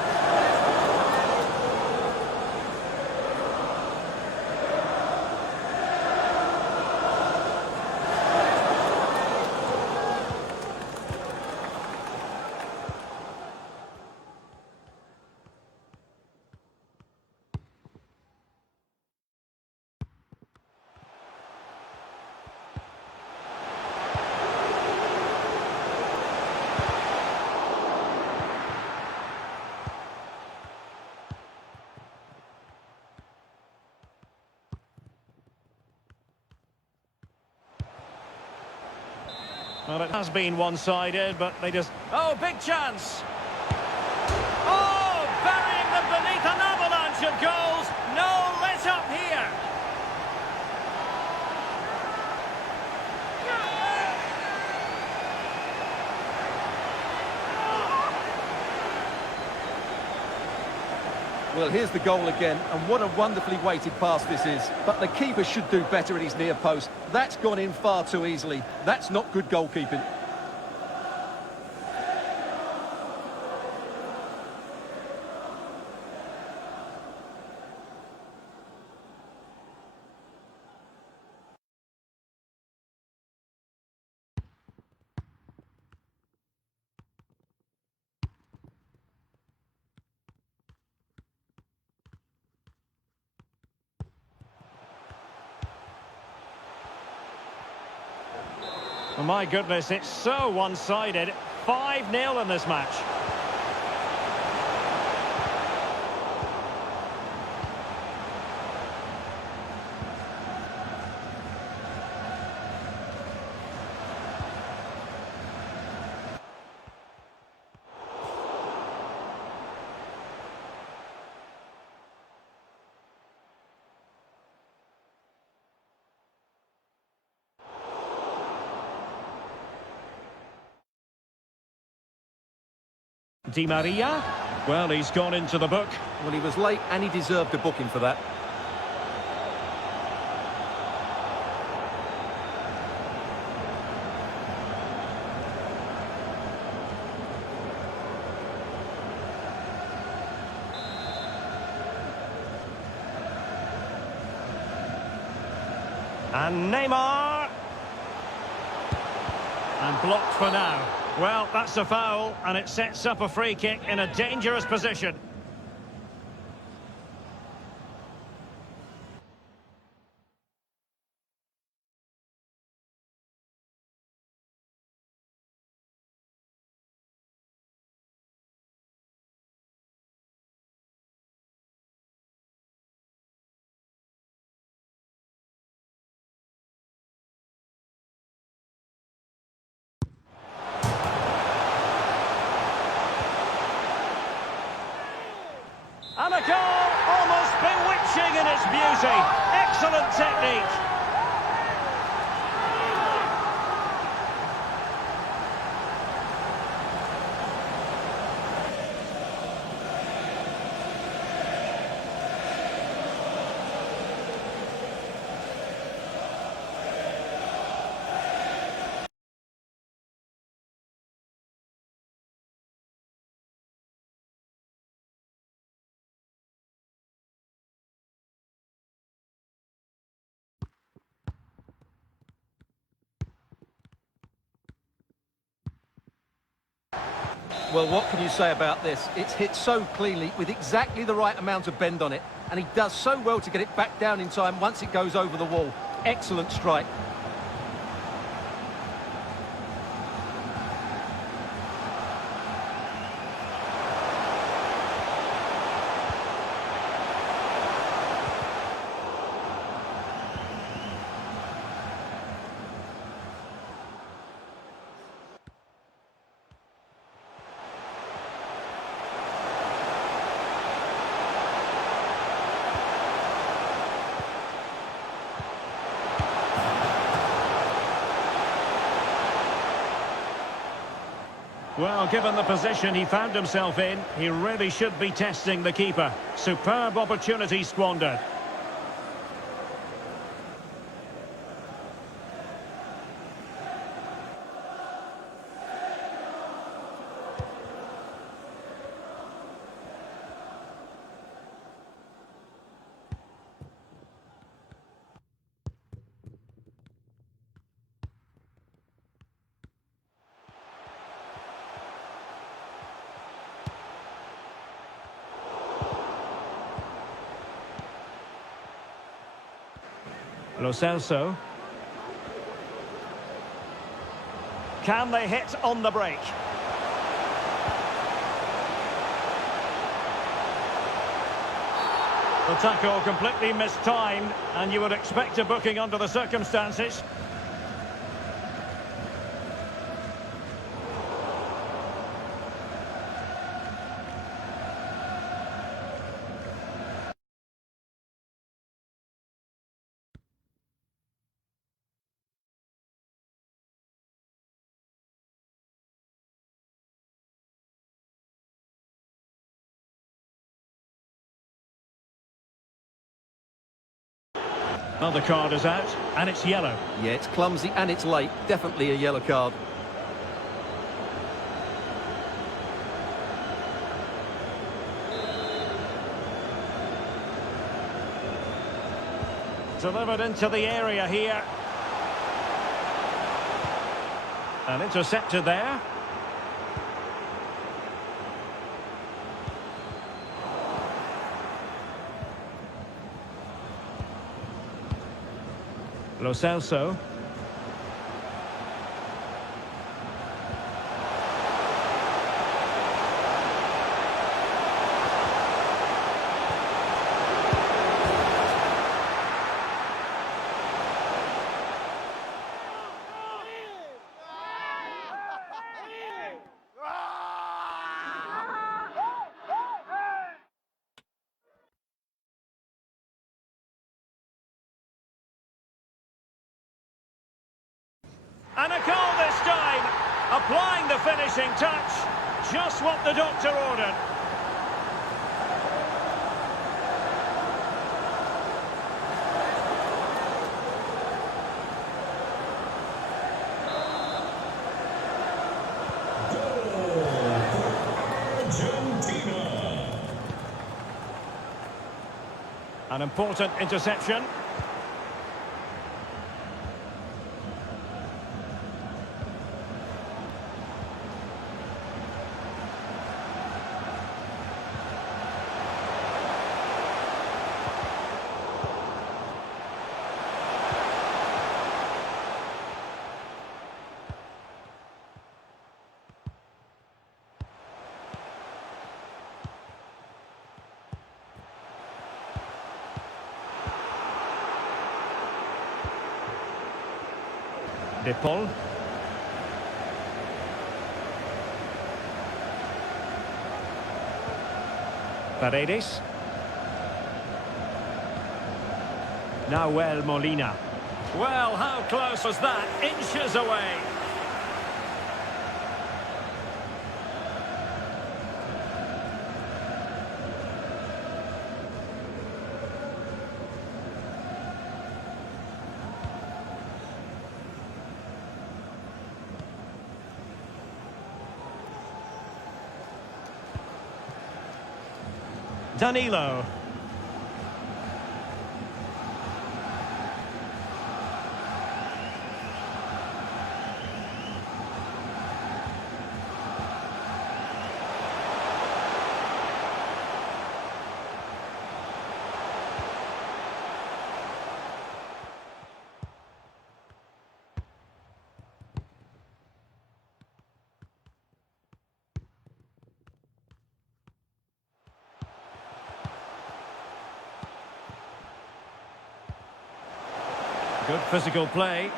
Well, it has been one-sided, but they just... Oh, big chance! Oh, burying them beneath an avalanche of goals! No let-up here! Well, here's the goal again, and what a wonderfully weighted pass this is. But the keeper should do better at his near post. That's gone in far too easily. That's not good goalkeeping. Oh, my goodness, it's so one-sided. 5-0 in this match. Di Maria. Well, he's gone into the book. Well, he was late and he deserved a booking for that. And Neymar. And blocked for now. Well, that's a foul, and it sets up a free kick in a dangerous position. And a goal, almost bewitching in its beauty. Excellent technique. Well, what can you say about this? It's hit so cleanly with exactly the right amount of bend on it, and he does so well to get it back down in time once it goes over the wall. Excellent strike. Well, given the position he found himself in, he really should be testing the keeper. Superb opportunity squandered. Lo Celso. Can they hit on the break? The tackle completely mistimed, and you would expect a booking under the circumstances. Another card is out, and it's yellow. Yeah, it's clumsy and it's late. Definitely a yellow card. Delivered into the area here. And intercepted there. Lo Celso. And a goal this time, applying the finishing touch. just what the doctor ordered. An important interception. De Paul. Paredes. Nahuel Molina. Well, how close was that? Inches away. Danilo. Good physical play.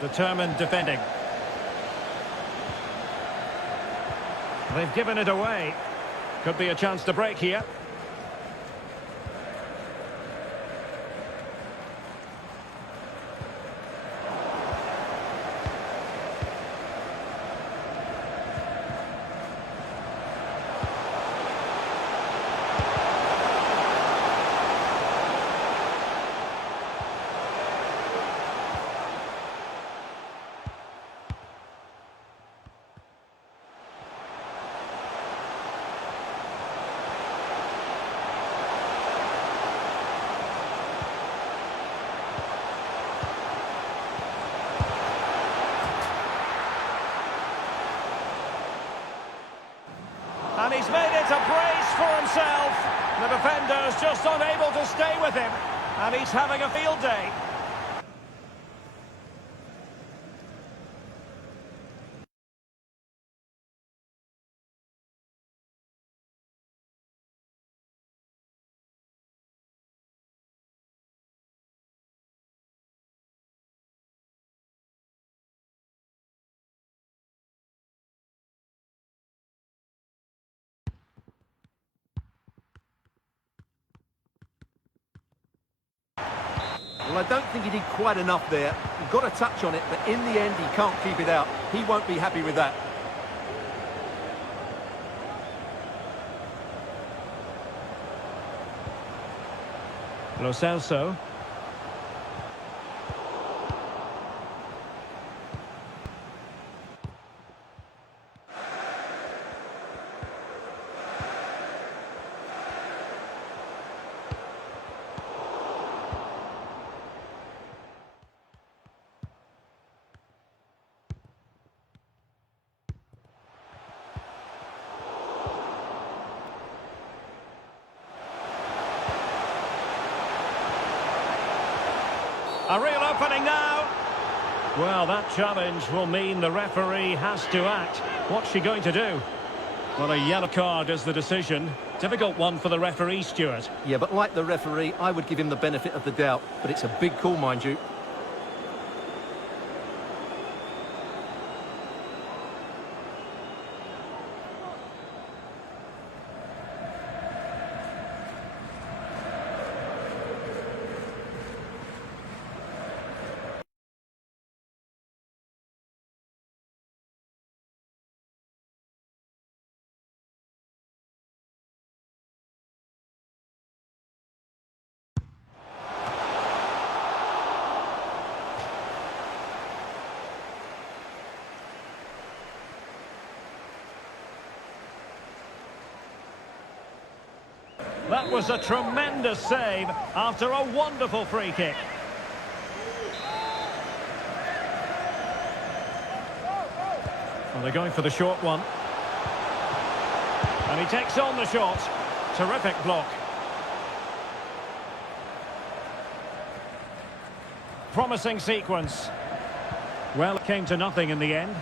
Determined defending. They've given it away. Could be a chance to break here. And he's made it a brace for himself. The defender's just unable to stay with him. And he's having a field day. Well, I don't think he did quite enough there. He got a touch on it, but in the end, he can't keep it out. He won't be happy with that. Lo Celso. A real opening now. Well, that challenge will mean the referee has to act. What's she going to do? Well, a yellow card is the decision. Difficult one for the referee, Stuart. Yeah, but like the referee, I would give him the benefit of the doubt. But it's a big call, mind you. That was a tremendous save after a wonderful free kick. Well, they're going for the short one. And he takes on the shot. Terrific block. Promising sequence. Well, it came to nothing in the end.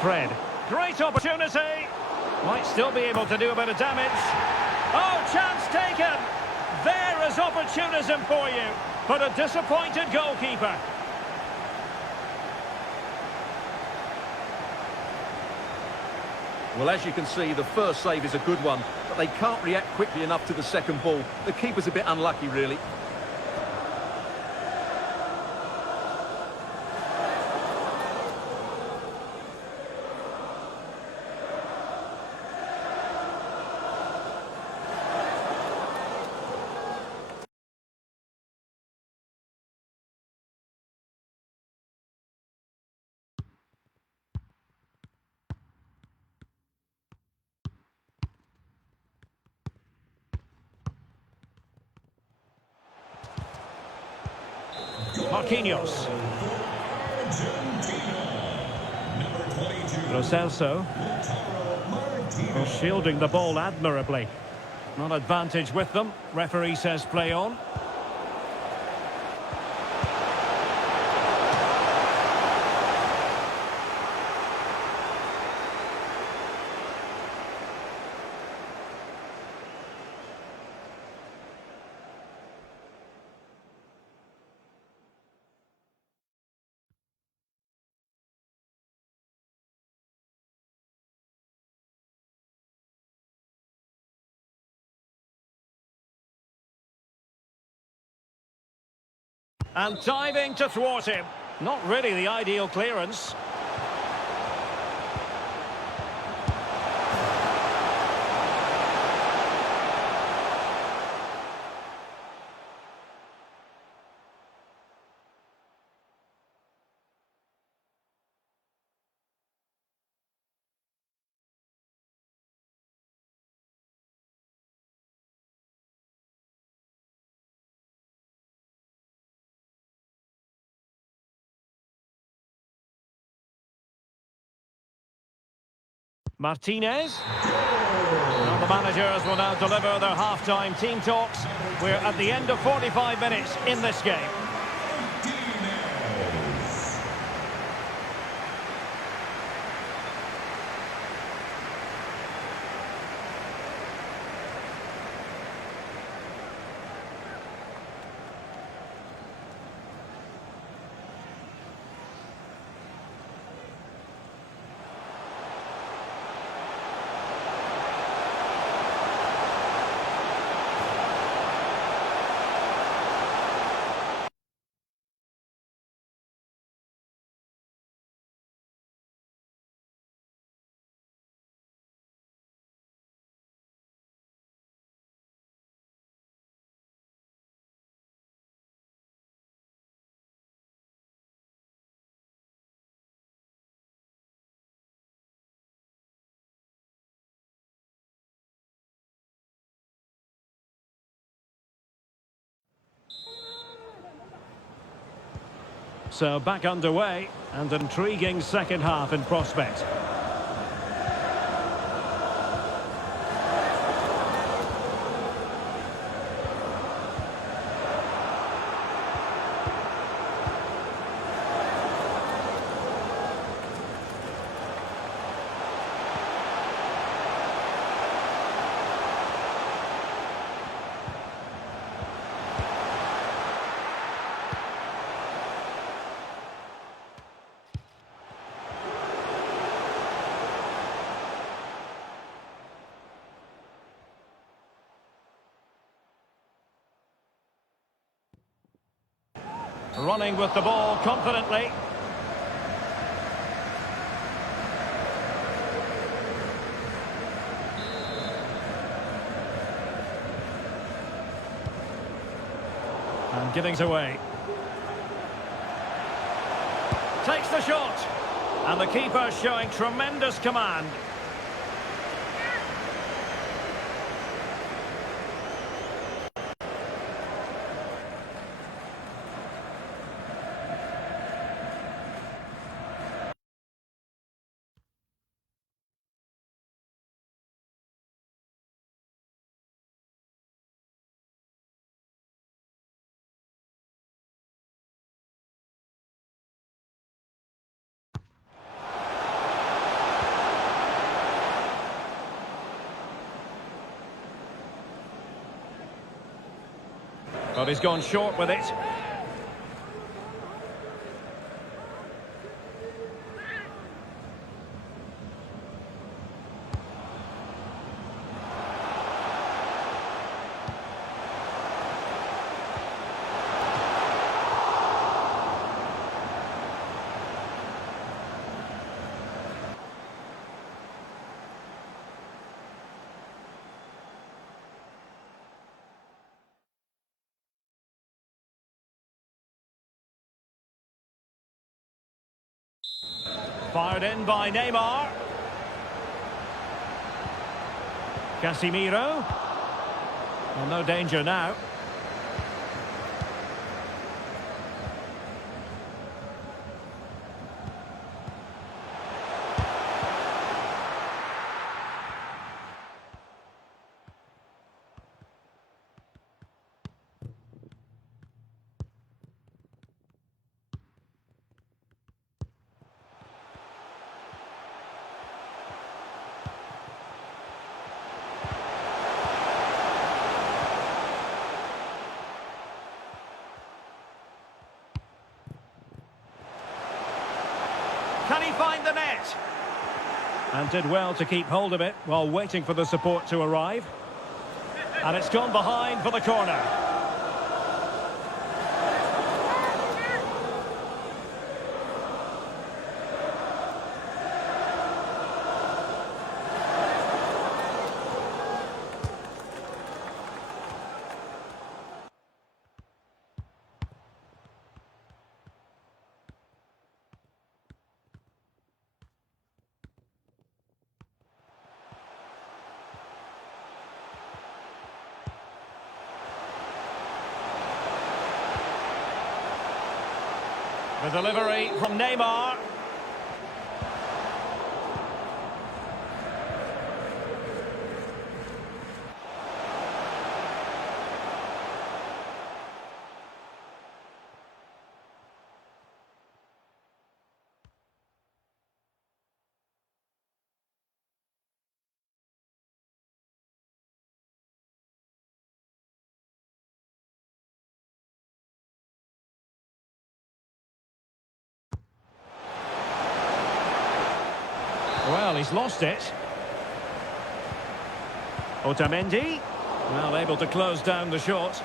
Fred, great opportunity. Might still be able to do a bit of damage. Oh, chance taken. There is opportunism for you, but a disappointed goalkeeper. Well, as you can see, the first save is a good one, but they can't react quickly enough to the second ball. The keeper's a bit unlucky, really. Marquinhos. Lo Celso. Well, shielding the ball admirably. Not advantage with them. Referee says play on. And diving to thwart him. Not really the ideal clearance. Martinez. Well, the managers will now deliver their half-time team talks. We're at the end of 45 minutes in this game. So back underway, and an intriguing second half in prospect. Running with the ball confidently. And giving it away. Takes the shot. And the keeper showing tremendous command. But he's gone short with it. Fired in by Neymar. Casemiro. Well, no danger now. Can he find the net? And did well to keep hold of it while waiting for the support to arrive. And it's gone behind for the corner. The delivery from Neymar. Well, he's lost it. Otamendi. Well, able to close down the shot.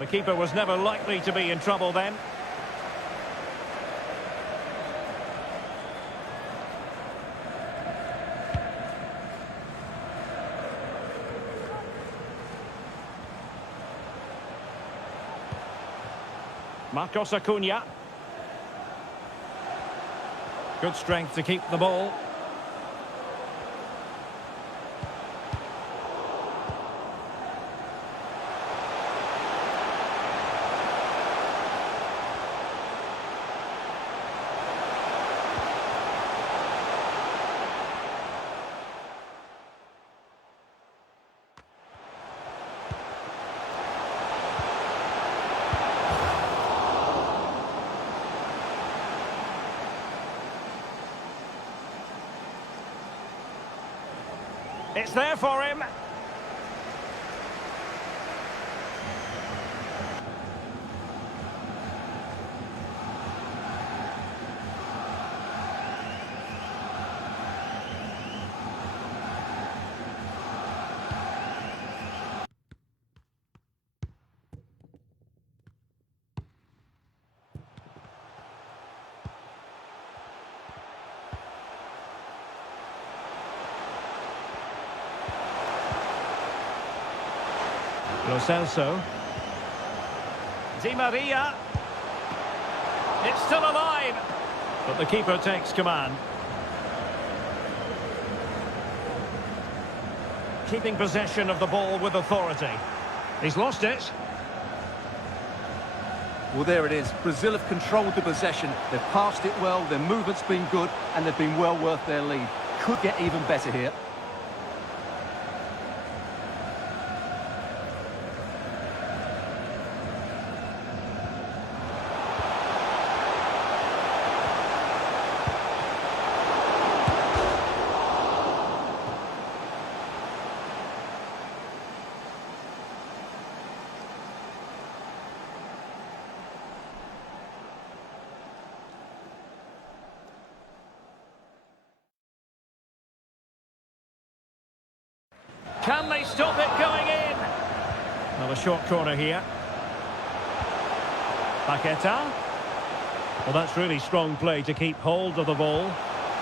The keeper was never likely to be in trouble then. Marcos Acuna. Good strength to keep the ball. It's there for him. Lo Celso. Di Maria. It's still alive. But the keeper takes command. Keeping possession of the ball with authority. He's lost it. Well, there it is. Brazil have controlled the possession. They've passed it well, their movement's been good, and they've been well worth their lead. Could get even better here. Can they stop it going in? Well, a short corner here. Paqueta. Well, that's really strong play to keep hold of the ball.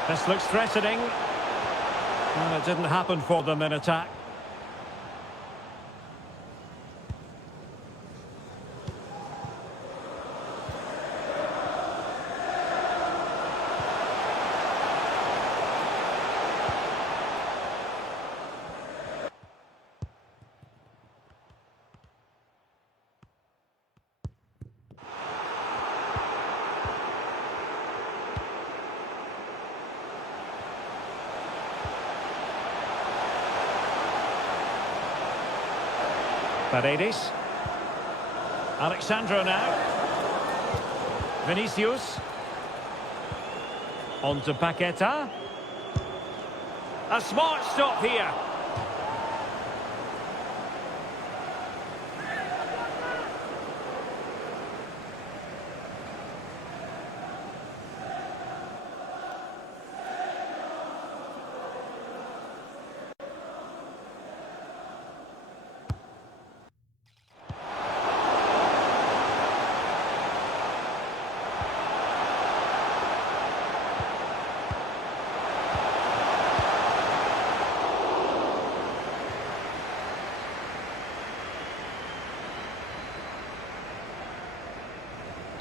This looks threatening. Well, it didn't happen for them in attack. Paredes. Alexandro now. Vinicius. On to Paqueta. A smart stop here.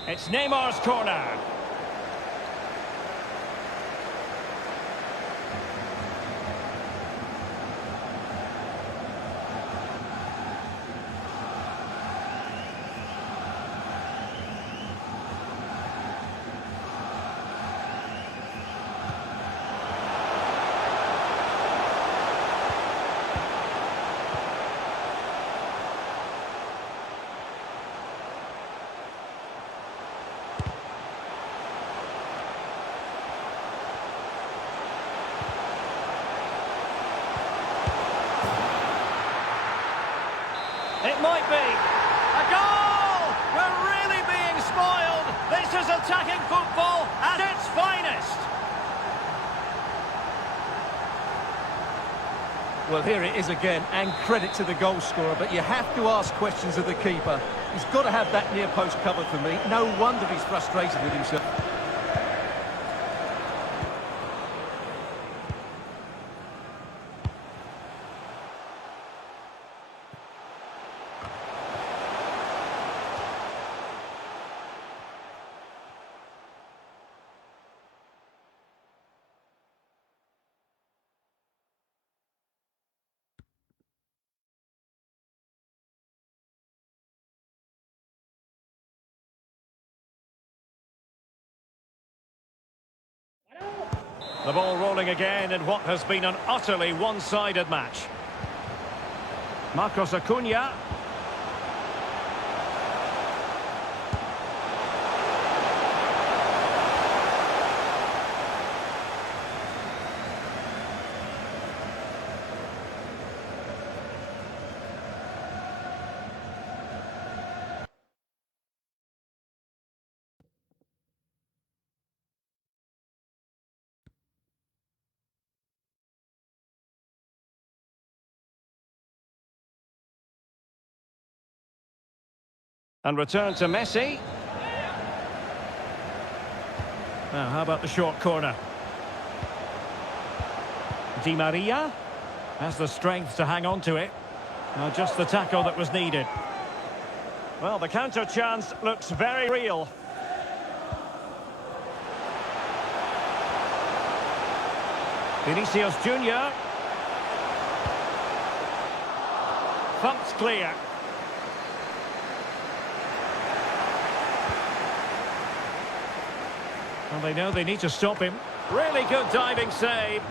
It's Neymar's corner. It might be. A goal! We're really being spoiled. This is attacking football at its finest. Well, here it is again, and credit to the goal scorer, but you have to ask questions of the keeper. He's got to have that near post covered for me. No wonder he's frustrated with himself. The ball rolling again in what has been an utterly one-sided match. Marcos Acuna. And return to Messi. Now, how about the short corner? Di Maria has the strength to hang on to it. Now, just the tackle that was needed. Well, the counter chance looks very real. Vinicius Junior. Thumped clear. Well, they know they need to stop him. Really good diving save.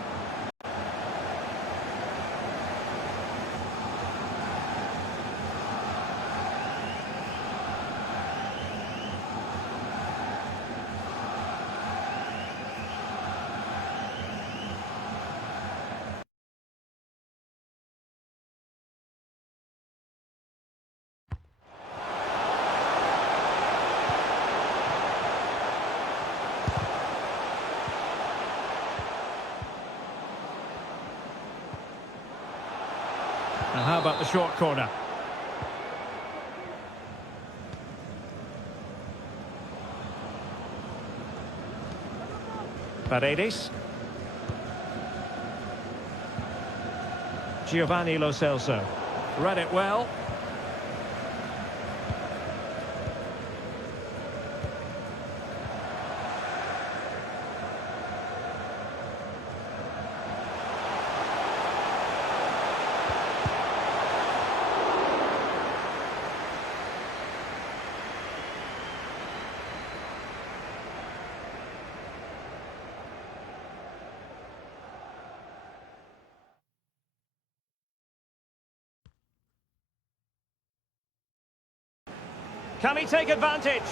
And how about the short corner? Paredes. Giovanni Lo Celso. Read it well. Can he take advantage?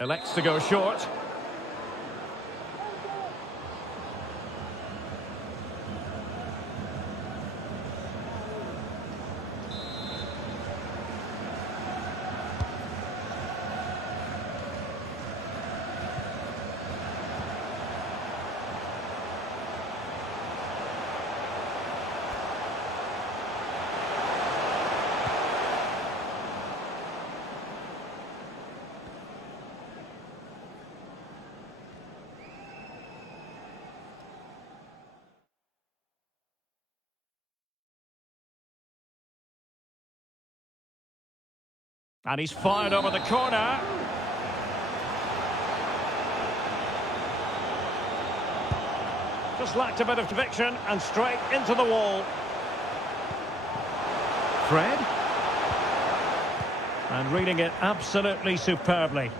Elects to go short. And he's fired over the corner. Just lacked a bit of conviction and straight into the wall. Fred. And reading it absolutely superbly.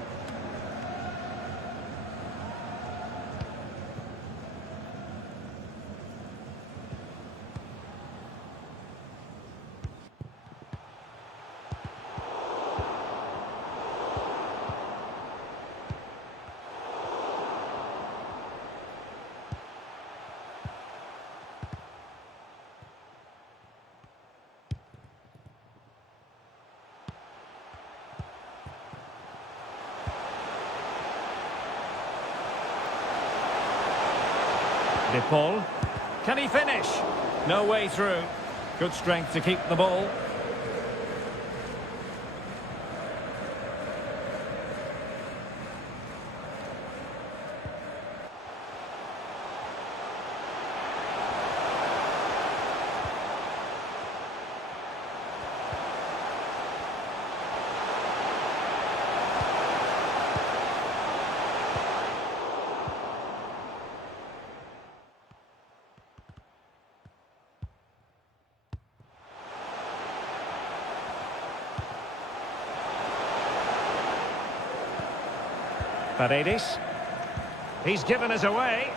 De Paul. Can he finish? No way through. Good strength to keep the ball. Paredes. He's given us away.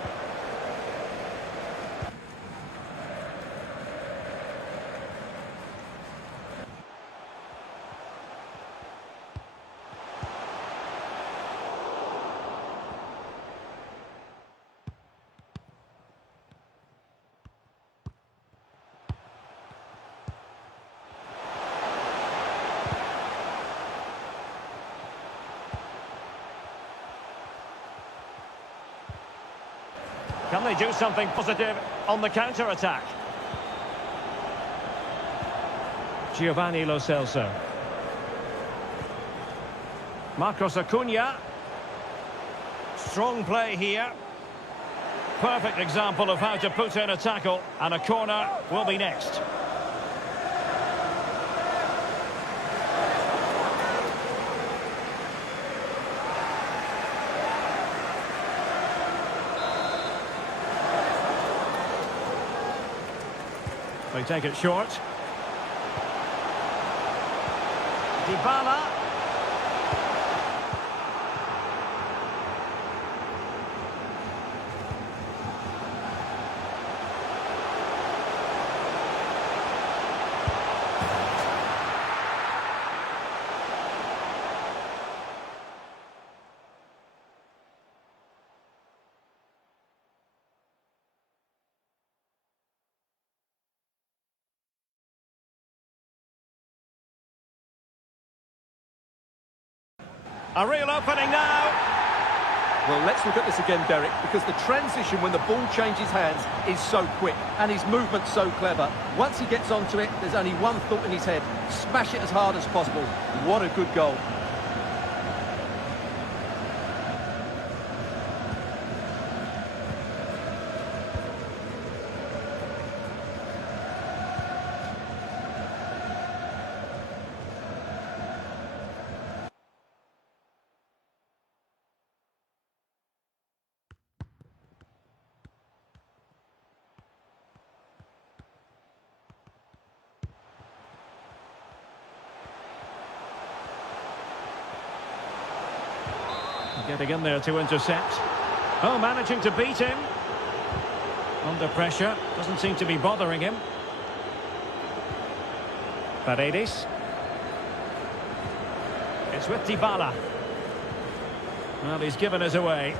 Can they do something positive on the counter-attack? Giovanni Lo Celso. Marcos Acuna. Strong play here. Perfect example of how to put in a tackle, and a corner will be next. They take it short. Dybala. A real opening now. Well, let's look at this again, Derek, because the transition when the ball changes hands is so quick and his movement's so clever. Once he gets onto it, there's only one thought in his head: smash it as hard as possible. What a good goal. Getting in there to intercept. Oh, managing to beat him. Under pressure. Doesn't seem to be bothering him. Paredes. It's with Dybala. Well, he's given us away.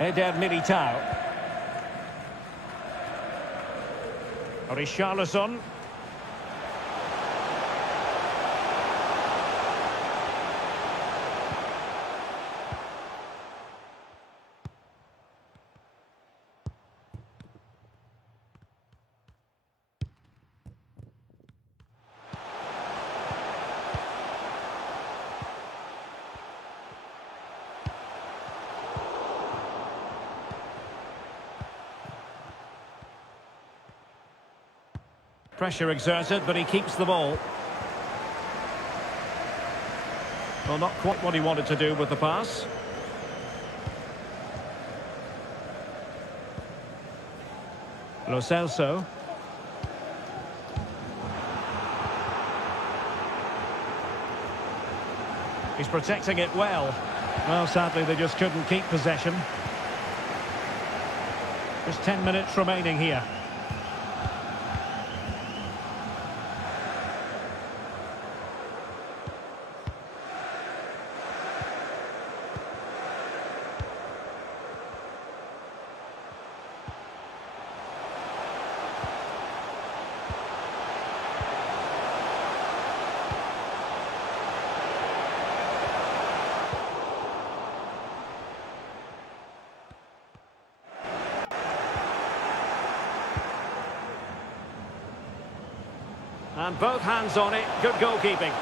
Eder Militao. Richarlison. Pressure exerted, but he keeps the ball. Well, not quite what he wanted to do with the pass. Lo Celso. He's protecting it well. Well, sadly, they just couldn't keep possession. Just 10 minutes remaining here. And both hands on it. Good goalkeeping.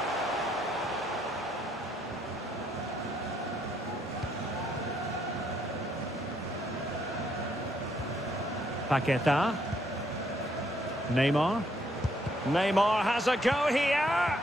Paqueta. Neymar. Neymar has a go here.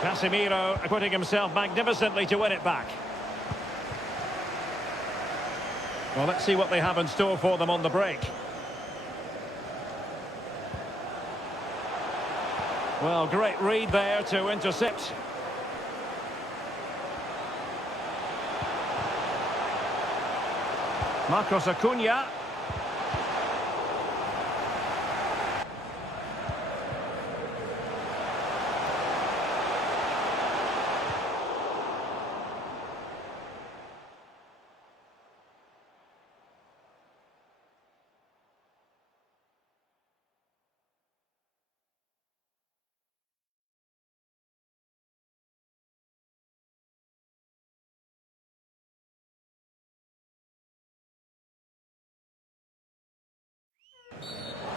Casemiro acquitting himself magnificently to win it back. Well, let's see what they have in store for them on the break. Well, great read there to intercept. Marcos Acuna.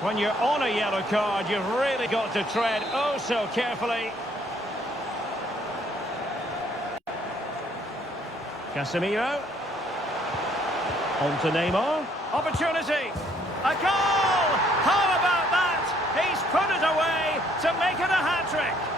When you're on a yellow card, you've really got to tread oh so carefully. Casemiro. On to Neymar. Opportunity. A goal! How about that? He's put it away to make it a hat-trick.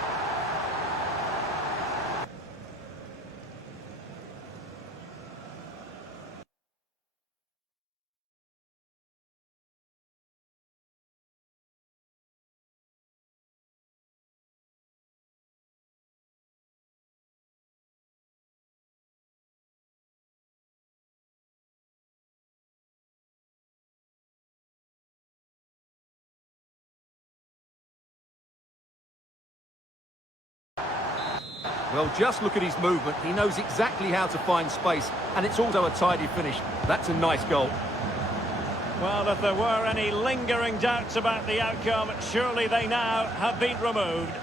Well, just look at his movement. He knows exactly how to find space, and it's also a tidy finish. That's a nice goal. Well, if there were any lingering doubts about the outcome, surely they now have been removed.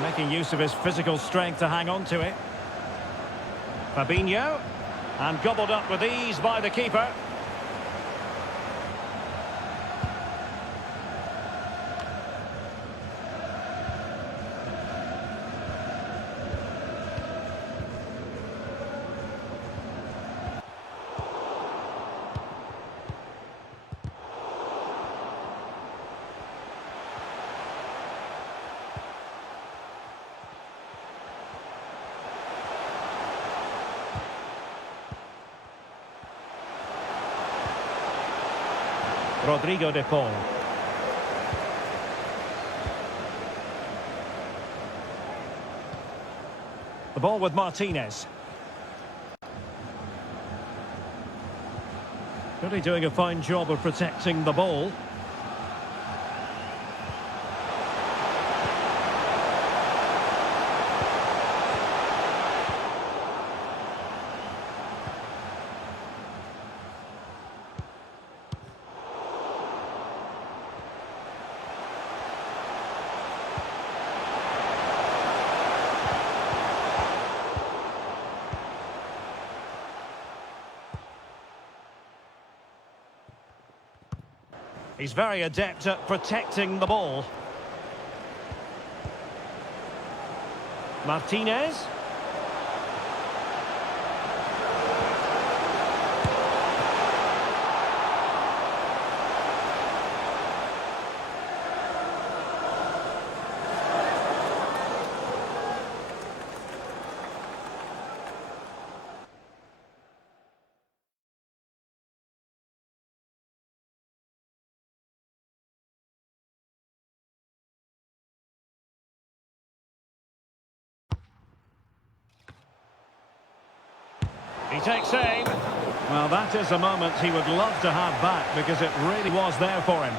Making use of his physical strength to hang on to it. Fabinho. And gobbled up with ease by the keeper. Rodrigo de Paul. The ball with Martinez. Really doing a fine job of protecting the ball. He's very adept at protecting the ball. Martinez. He takes aim. Well, that is a moment he would love to have back because it really was there for him.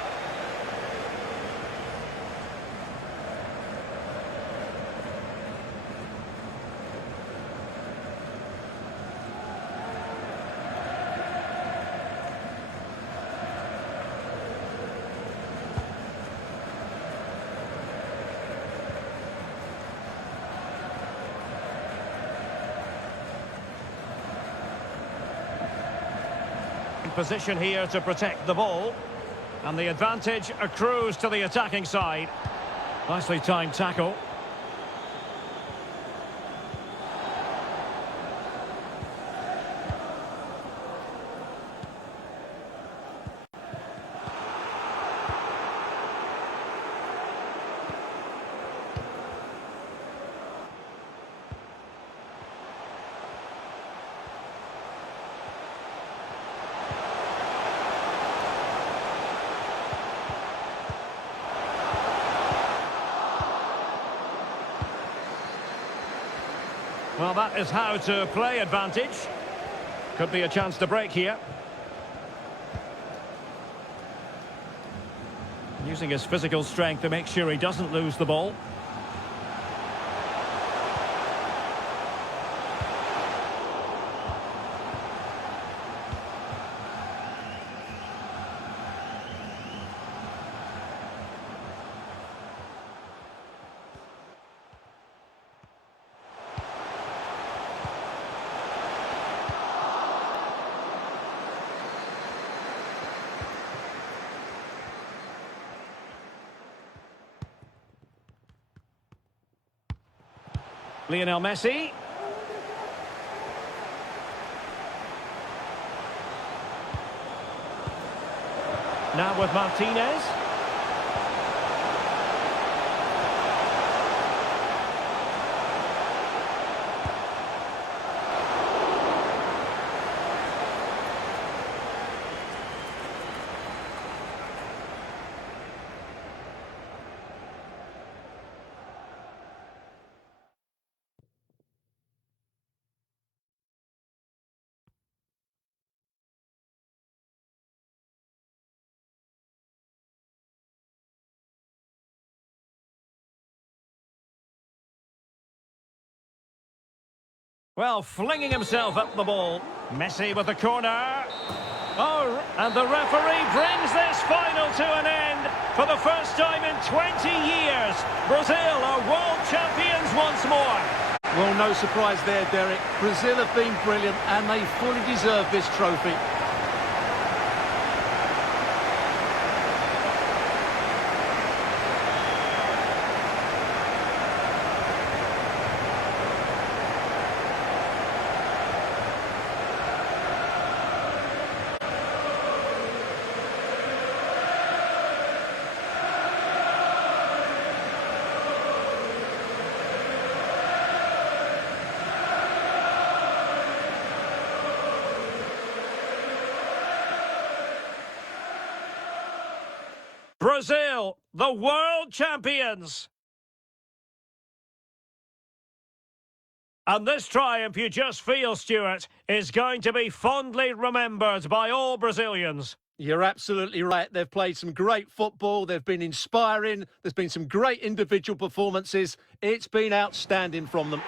position here to protect the ball. And the advantage accrues to the attacking side. Nicely timed tackle. Well, that is how to play advantage. Could be a chance to break here. Using his physical strength to make sure he doesn't lose the ball. Lionel Messi. Now with Martinez. Well, flinging himself at the ball. Messi with the corner. Oh, and the referee brings this final to an end. For the first time in 20 years, Brazil are world champions once more. Well, no surprise there, Derek. Brazil have been brilliant and they fully deserve this trophy. Brazil, the world champions. And this triumph, you just feel, Stuart, is going to be fondly remembered by all Brazilians. You're absolutely right. They've played some great football. They've been inspiring. There's been some great individual performances. It's been outstanding from them.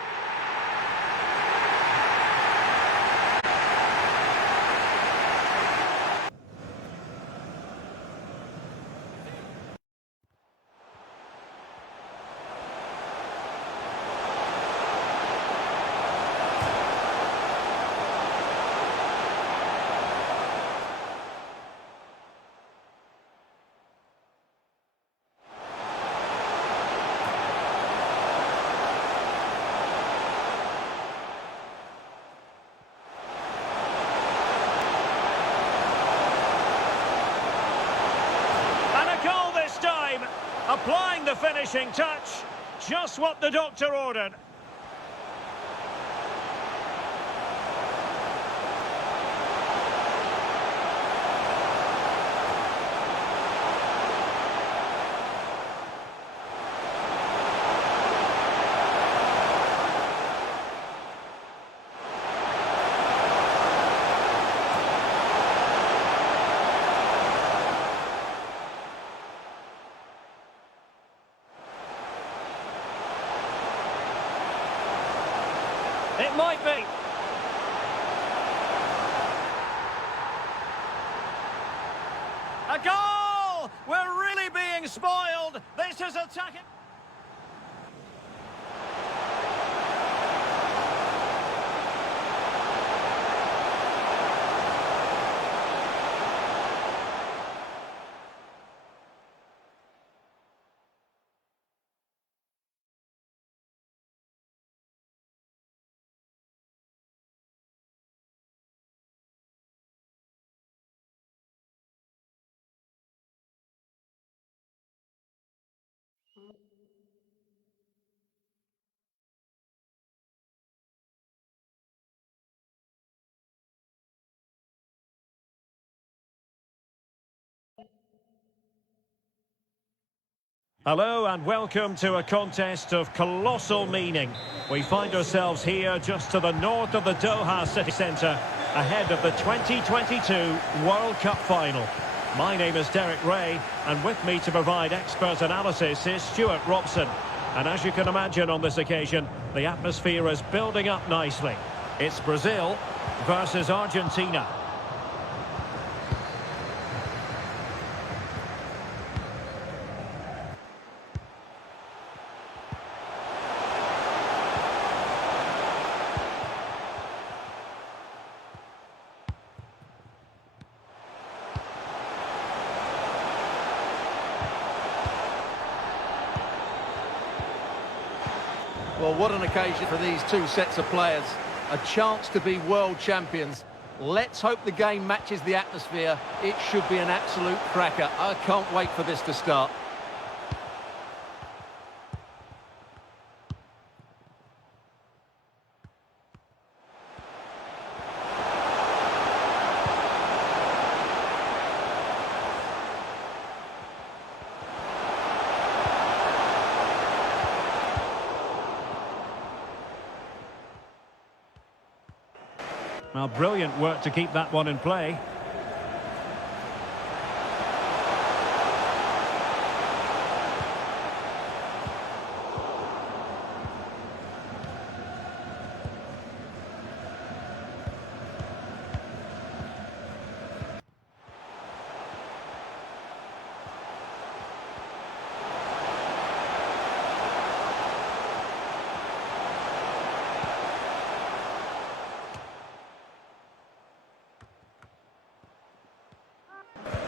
Applying the finishing touch, just what the doctor ordered. It might be. A goal! We're really being spoiled. This is attacking. Hello and welcome to a contest of colossal meaning. We find ourselves here just to the north of the Doha city centre, ahead of the 2022 World Cup final. My name is Derek Ray, and with me to provide expert analysis is Stuart Robson. And as you can imagine on this occasion, the atmosphere is building up nicely. It's Brazil versus Argentina. Well, what an occasion for these two sets of players. A chance to be world champions. Let's hope the game matches the atmosphere. It should be an absolute cracker. I can't wait for this to start. Well, brilliant work to keep that one in play.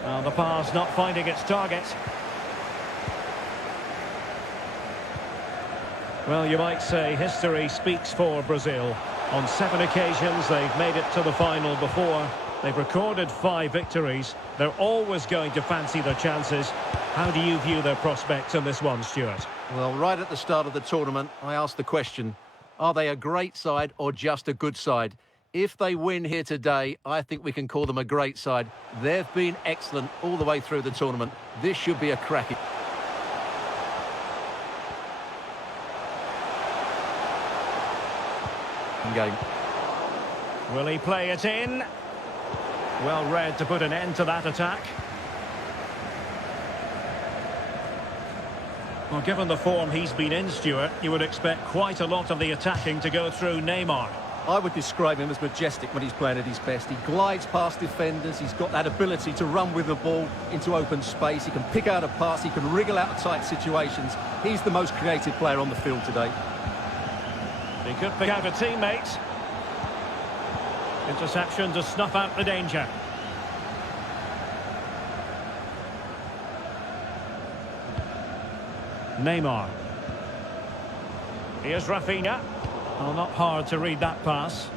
Well, the pass not finding its target. Well, you might say history speaks for Brazil. On 7 occasions, they've made it to the final before. They've recorded 5 victories. They're always going to fancy their chances. How do you view their prospects in this one, Stuart? Well, right at the start of the tournament, I asked the question, are they a great side or just a good side? If they win here today, I think we can call them a great side. They've been excellent all the way through the tournament. This should be a cracking game. Will he play it in? Well read to put an end to that attack. Well, given the form he's been in, Stuart, you would expect quite a lot of the attacking to go through Neymar. I would describe him as majestic when he's playing at his best. He glides past defenders. He's got that ability to run with the ball into open space. He can pick out a pass. He can wriggle out of tight situations. He's the most creative player on the field today. He could pick out a teammate. Interception to snuff out the danger. Neymar. Here's Rafinha. Well, not hard to read that pass.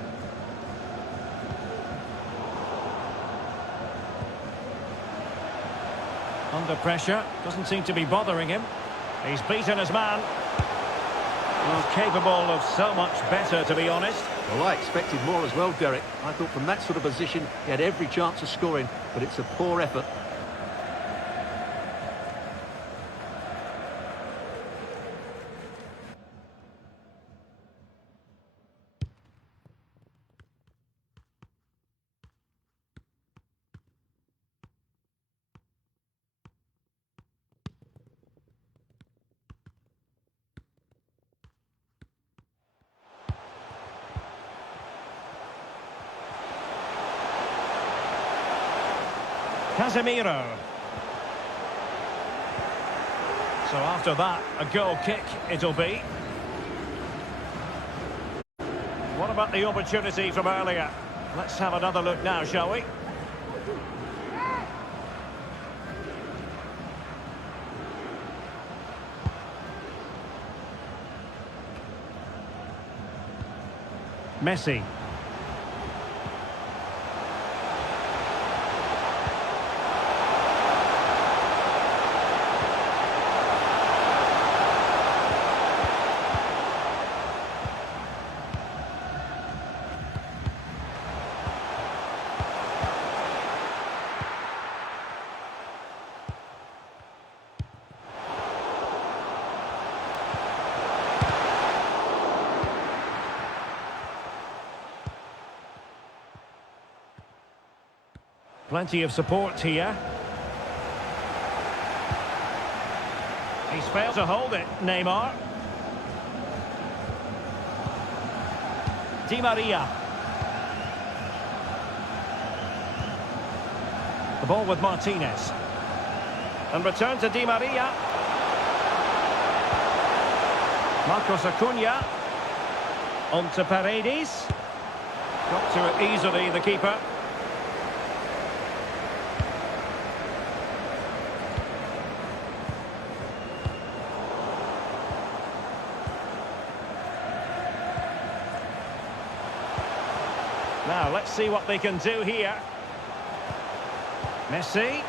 Under pressure, doesn't seem to be bothering him. He's beaten his man. Well, capable of so much better, to be honest. Well, I expected more as well, Derek. I thought from that sort of position, he had every chance of scoring, but it's a poor effort. Casemiro. So after that, a goal kick it'll be. What about the opportunity from earlier? Let's have another look now, shall we? Messi. Plenty of support here. He's failed to hold it, Neymar. Di Maria. The ball with Martinez. And return to Di Maria. Marcos Acuna. On to Paredes. Got to it easily, the keeper. Now, let's see what they can do here. Messi.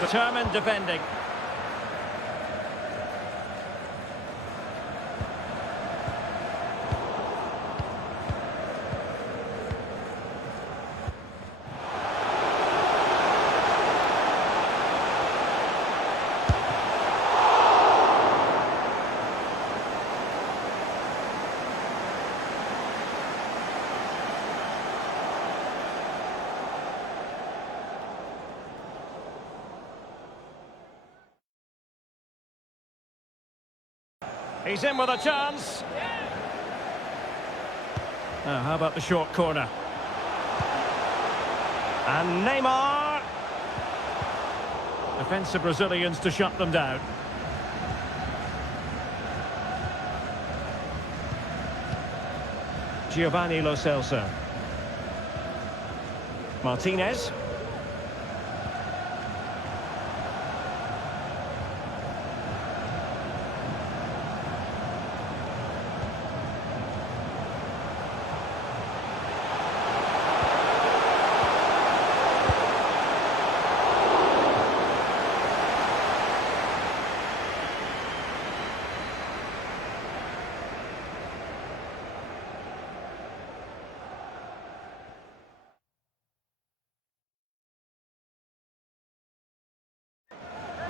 Determined defending. He's in with a chance. Now, how about the short corner? And Neymar. Defensive Brazilians to shut them down. Giovanni Lo Celso. Martinez.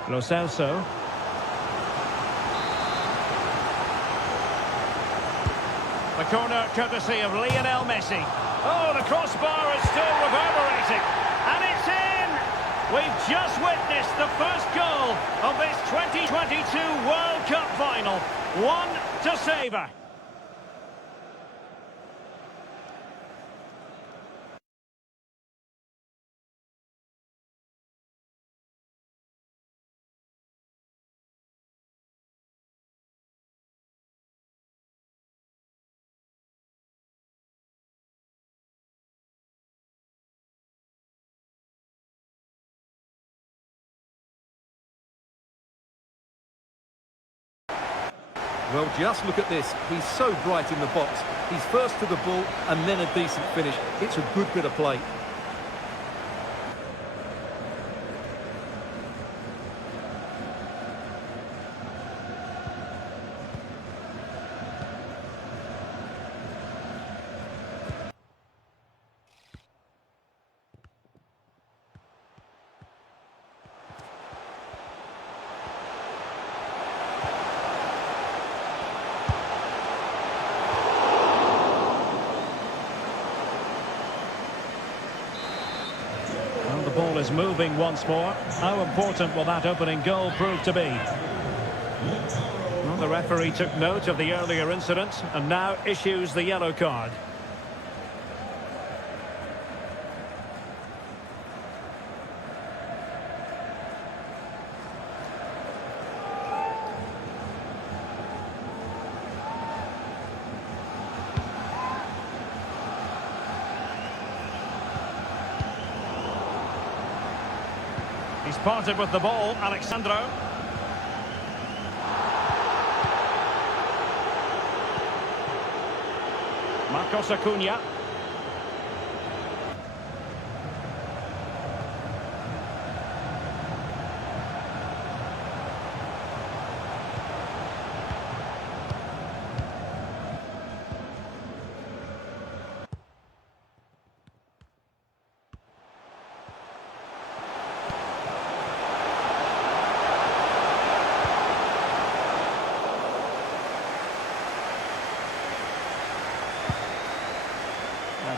Lo Celso. The corner courtesy of Lionel Messi. Oh, the crossbar is still reverberating. And it's in! We've just witnessed the first goal of this 2022 World Cup final. One to savour. Well, just look at this. He's so bright in the box. He's first to the ball and then a decent finish. It's a good bit of play. Ball is moving once more. How important will that opening goal prove to be? Well, the referee took note of the earlier incident and now issues the yellow card. He's parted with the ball, Alexandro. Marcos Acuna.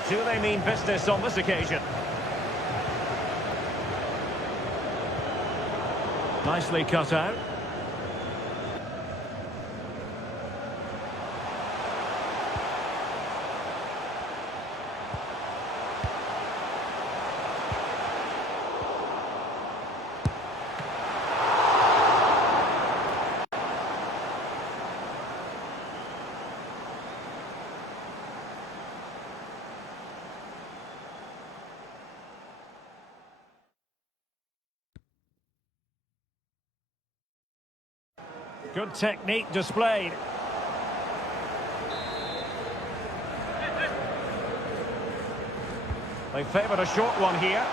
Do they mean business on this occasion? Nicely cut out. Good technique displayed. They favoured a short one here.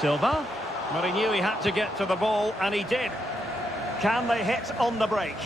Silva. But he knew he had to get to the ball, and he did. Can they hit on the break?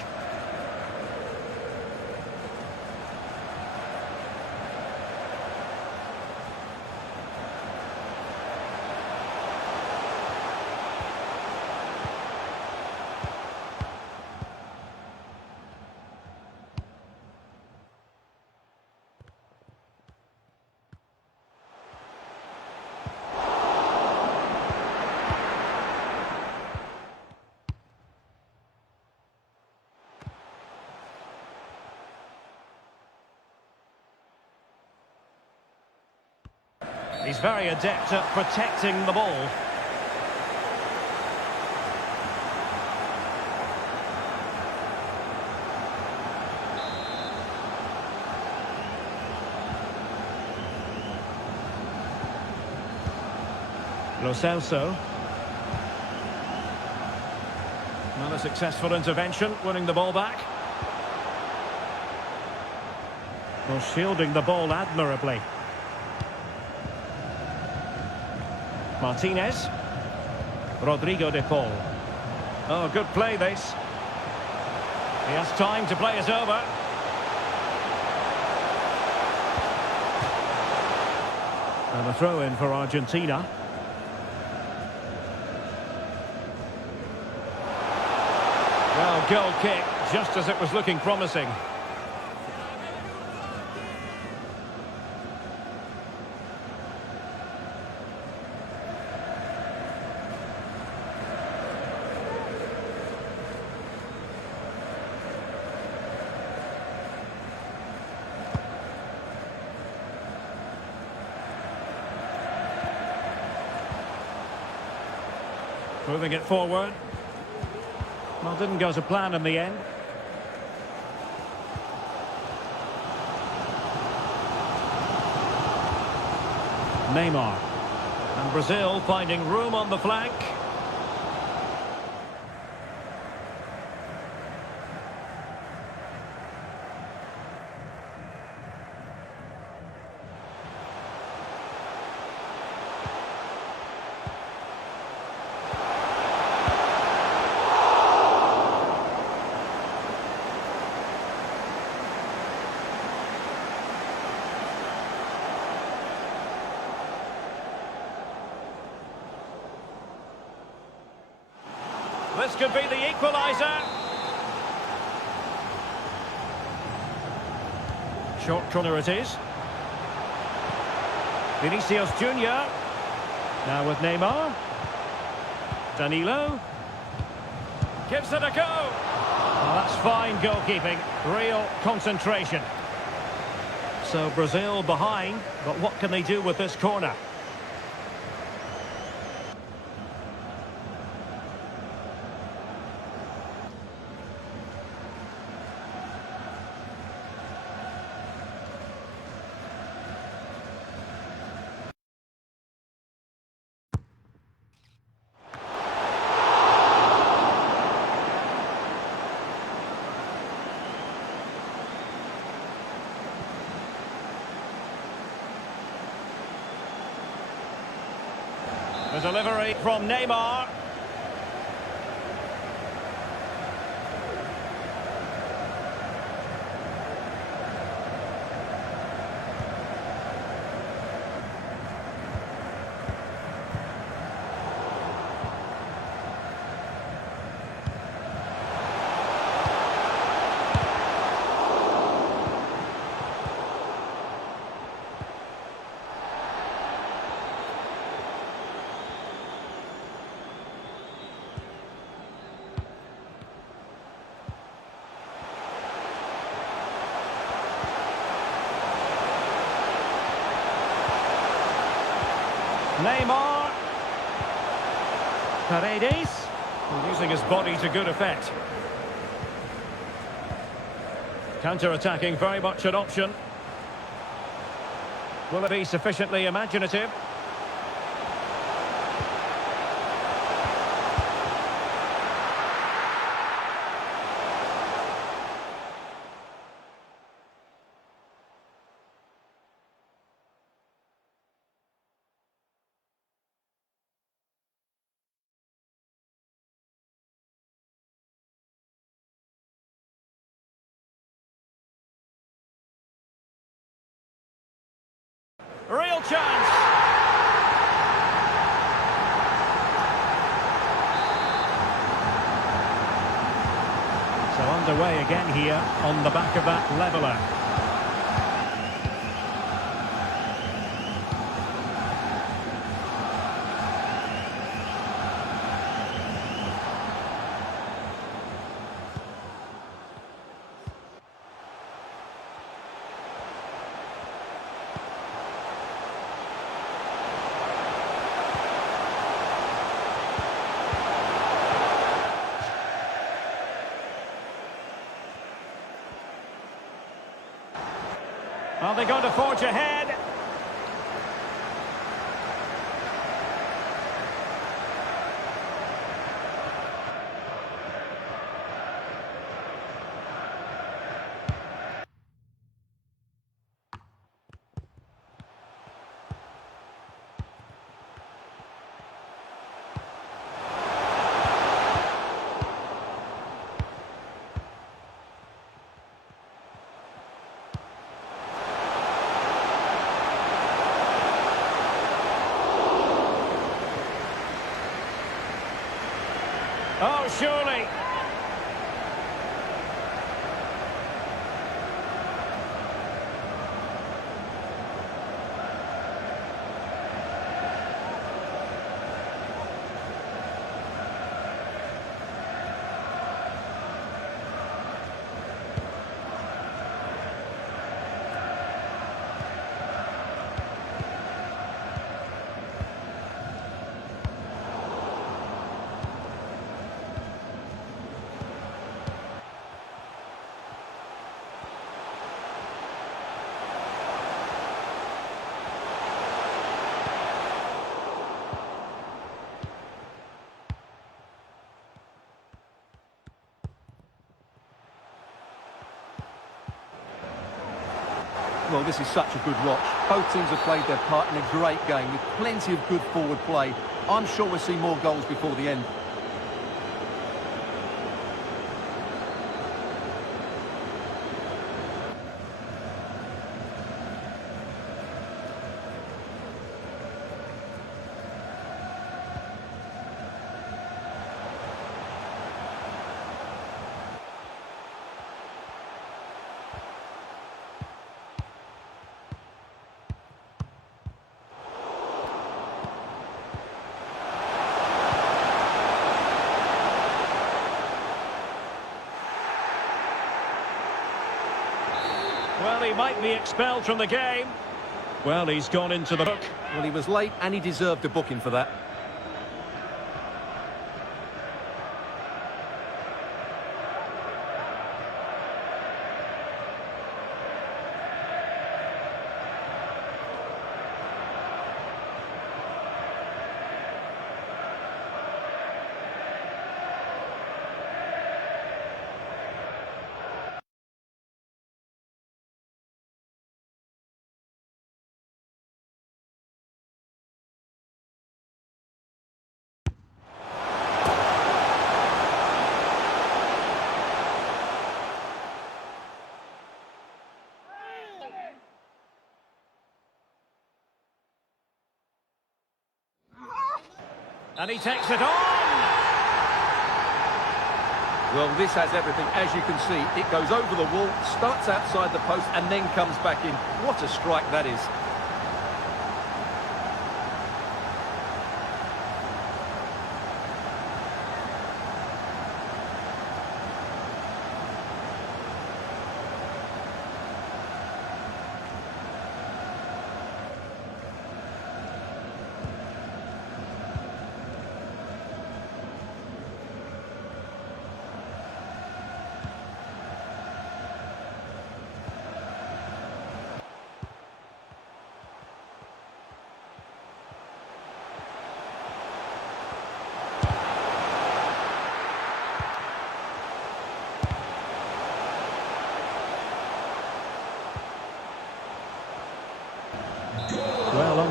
He's very adept at protecting the ball. Lo Celso. Another successful intervention, winning the ball back. Well, shielding the ball admirably. Martinez. Rodrigo de Paul. Oh, good play this. He has time to play it over. And a throw-in for Argentina. Well, goal kick, just as it was looking promising. Moving it forward. Well, didn't go to plan in the end. Neymar. And Brazil finding room on the flank. This could be the equaliser. Short corner it is. Vinicius Junior. Now with Neymar. Danilo. Gives it a go. Oh, that's fine goalkeeping. Real concentration. So Brazil behind, but what can they do with this corner? The delivery from Neymar. Neymar. Paredes. Using his body to good effect. Counter-attacking, very much an option. Will it be sufficiently imaginative? Real chance! So underway again here on the back of that leveller. Are they going to forge ahead? Oh, surely. Well, this is such a good watch. Both teams have played their part in a great game with plenty of good forward play. I'm sure we'll see more goals before the end. Well, he might be expelled from the game. Well, he's gone into the book. Well, he was late and he deserved a booking for that. And he takes it on! Well, this has everything, as you can see. It goes over the wall, starts outside the post, and then comes back in. What a strike that is.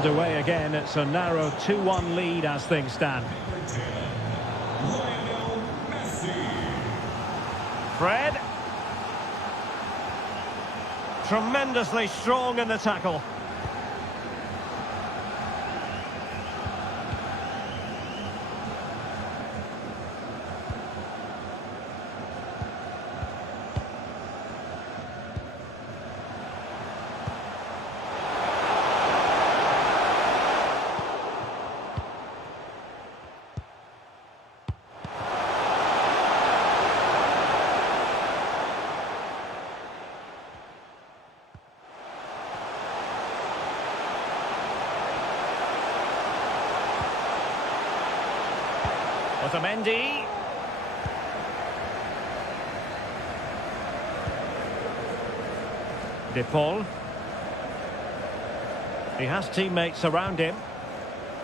underway again. It's a narrow 2-1 lead as things stand. Fred. Tremendously strong in the tackle. Otamendi. De Paul. He has teammates around him.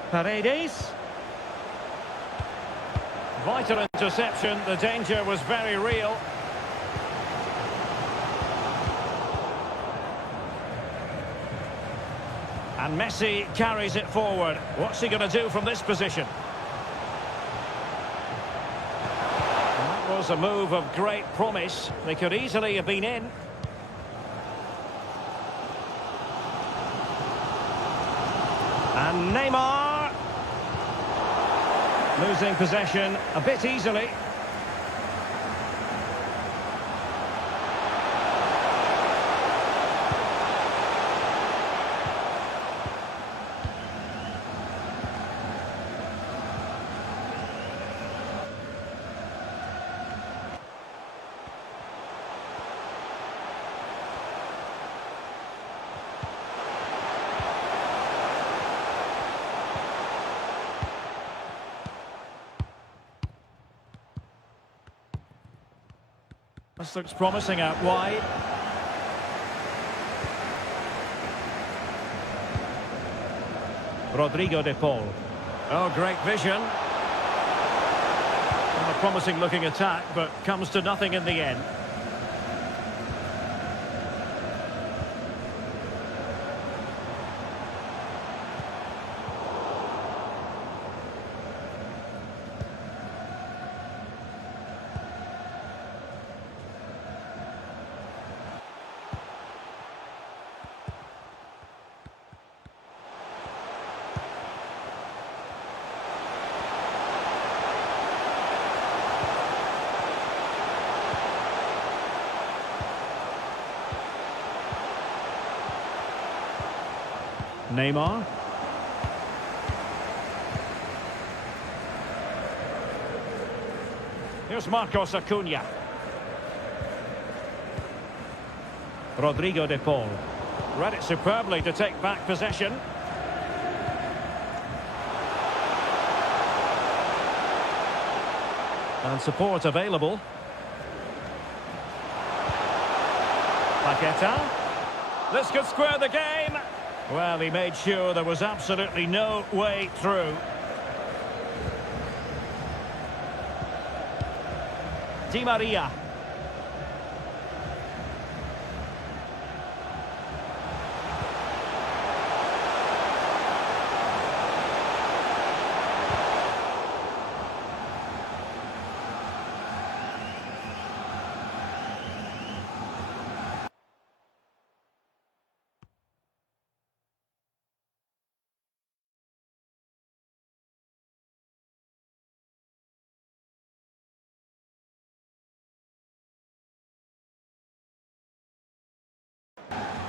Paredes. Vital interception. The danger was very real. And Messi carries it forward. What's he going to do from this position? Was a move of great promise. They could easily have been in. And Neymar losing possession a bit easily. This looks promising out wide. Rodrigo de Paul. Oh, great vision. And a promising looking attack, but comes to nothing in the end. Neymar. Here's Marcos Acuna. Rodrigo de Paul. Read it superbly to take back possession. And support available. Paqueta. This could square the game. Well, he made sure there was absolutely no way through. Di Maria.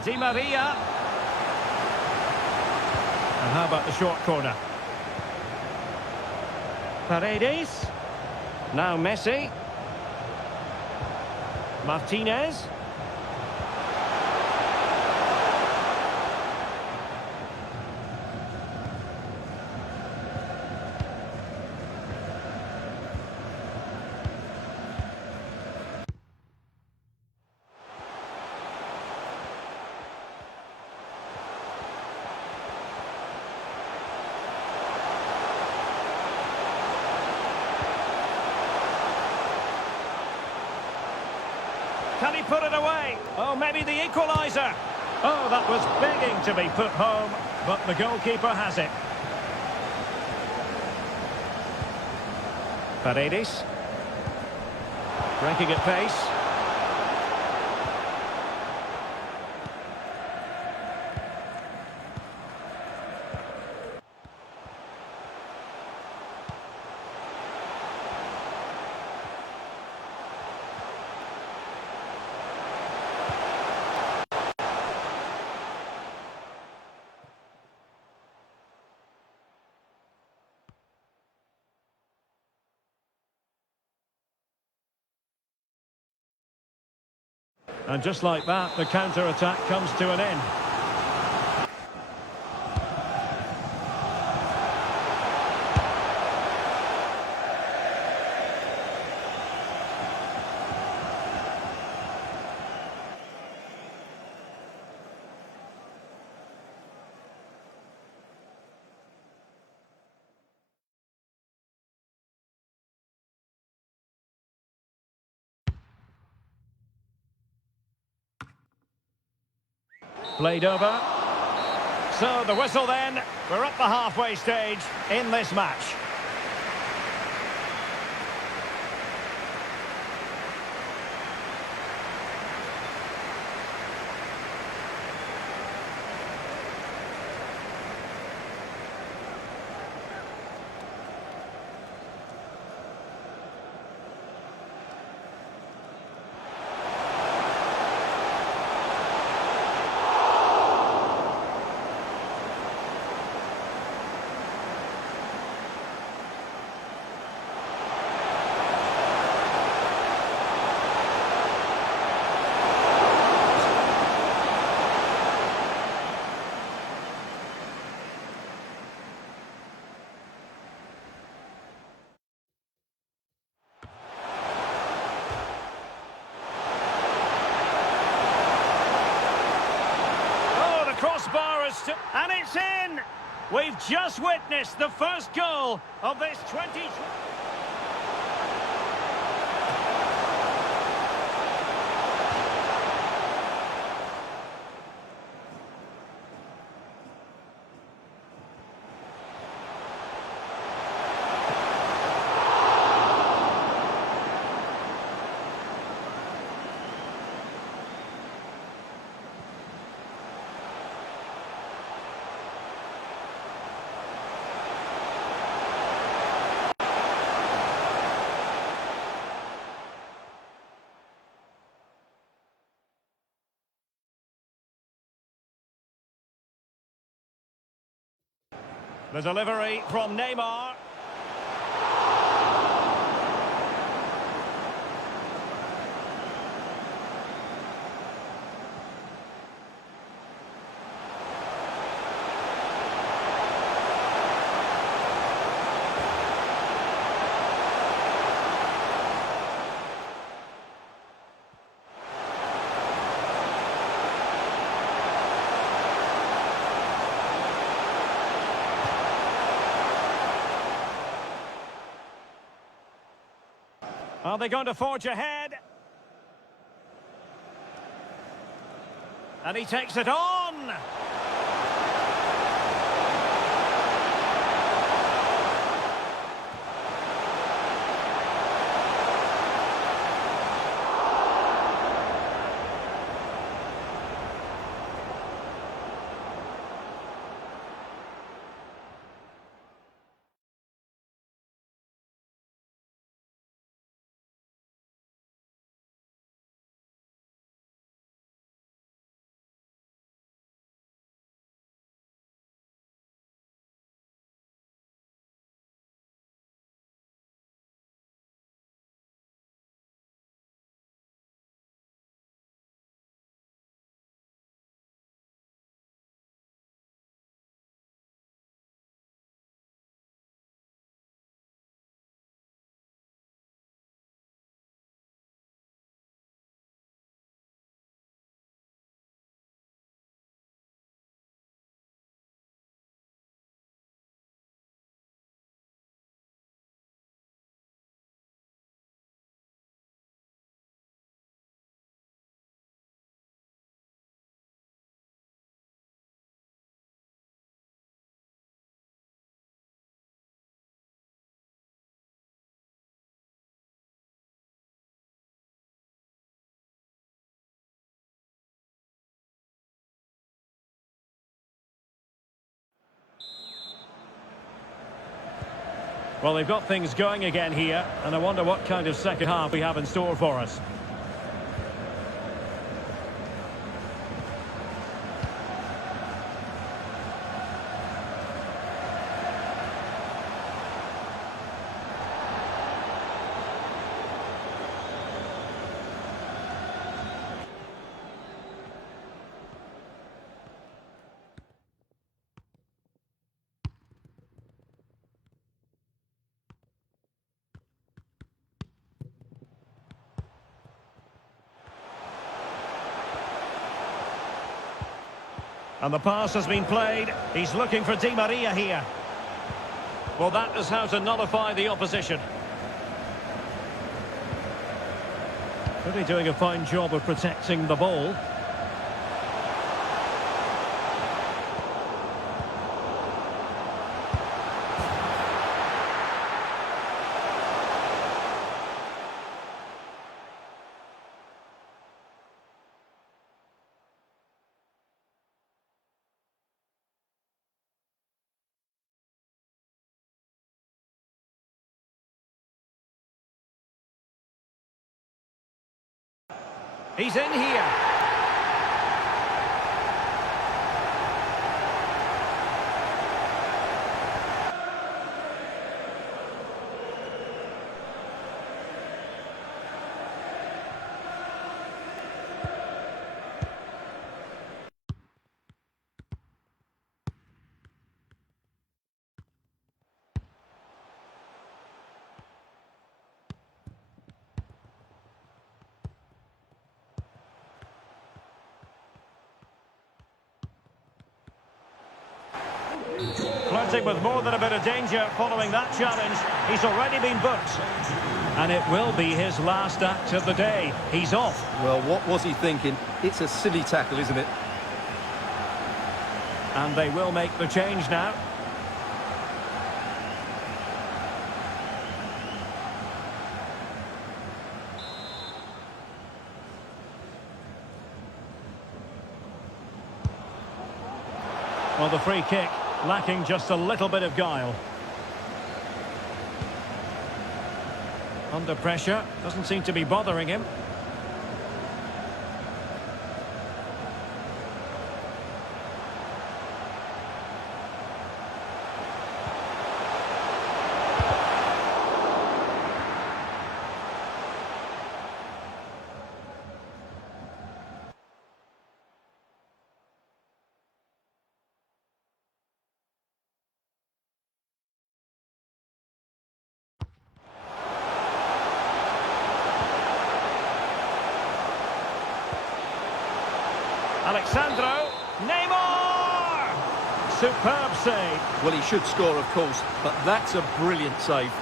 Di Maria. And how about the short corner? Paredes. Now Messi. Martinez. Can he put it away? Oh, maybe the equaliser. Oh, that was begging to be put home. but the goalkeeper has it. Paredes. Breaking at pace. And just like that, the counter-attack comes to an end. Played over. So the whistle then. We're at the halfway stage in this match. Crossbar is still, and it's in! We've just witnessed the first goal of this 20... The delivery from Neymar. Are they going to forge ahead? And he takes it on! Well, they've got things going again here, and I wonder what kind of second half we have in store for us. And the pass has been played. He's looking for Di Maria here. Well, that is how to nullify the opposition. Really doing a fine job of protecting the ball. He's in here. Flirting with more than a bit of danger following that challenge. He's already been booked. And it will be his last act of the day. He's off. Well, what was he thinking? It's a silly tackle, isn't it? And they will make the change now. Well, the free kick lacking just a little bit of guile. Under pressure, doesn't seem to be bothering him. Alexandro, Neymar! Superb save. Well, he should score, of course, but that's a brilliant save.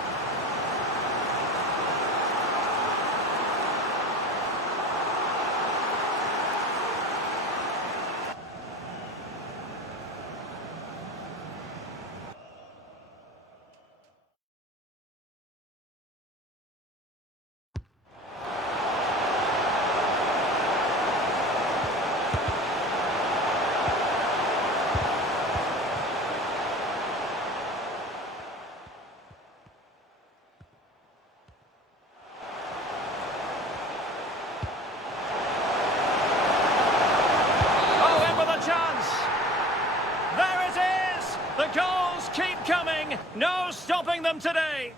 The goals keep coming. No stopping them today.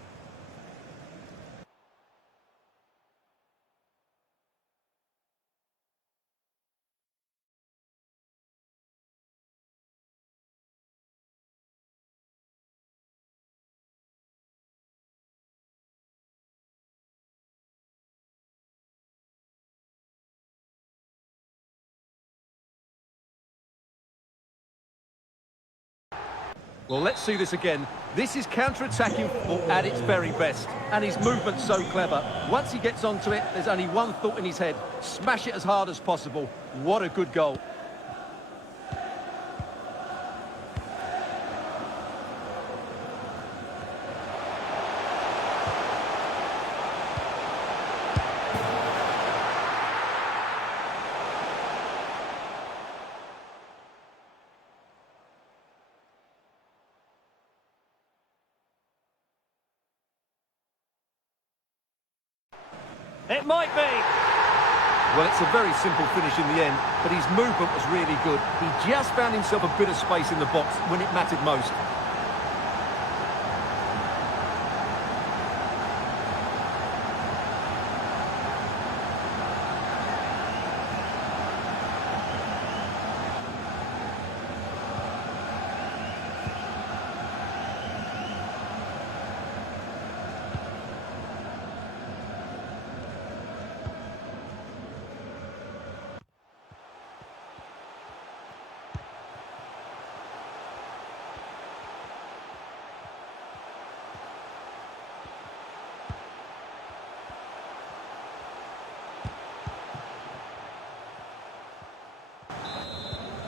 Well, let's see this again. This is counter-attacking football at its very best. And his movement's so clever. Once he gets onto it, there's only one thought in his head. Smash it as hard as possible. What a good goal. It might be. Well, it's a very simple finish in the end, but his movement was really good. He just found himself a bit of space in the box when it mattered most.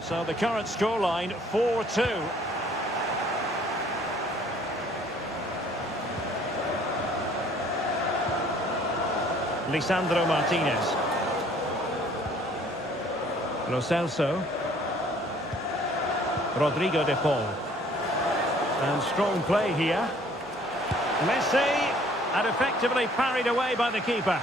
So the current scoreline, 4-2. Lisandro Martinez. Lo Celso. Rodrigo de Paul. And strong play here. Messi, and effectively parried away by the keeper.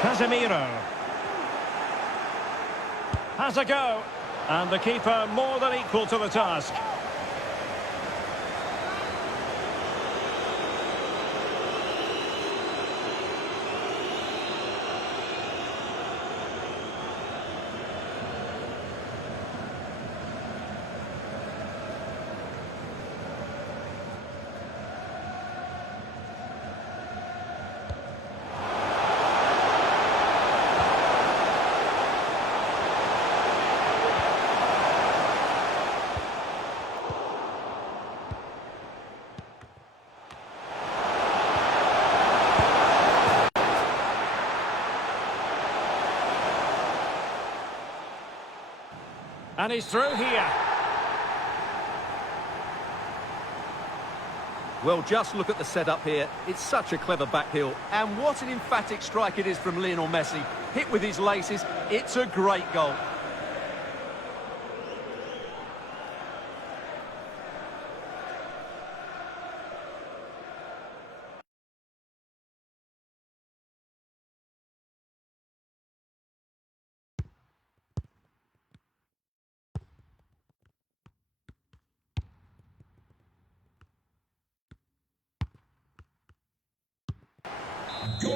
Casemiro has a go, and the keeper more than equal to the task. And he's through here. Well, just look at the setup here. It's such a clever back heel. And what an emphatic strike it is from Lionel Messi. Hit with his laces. It's a great goal.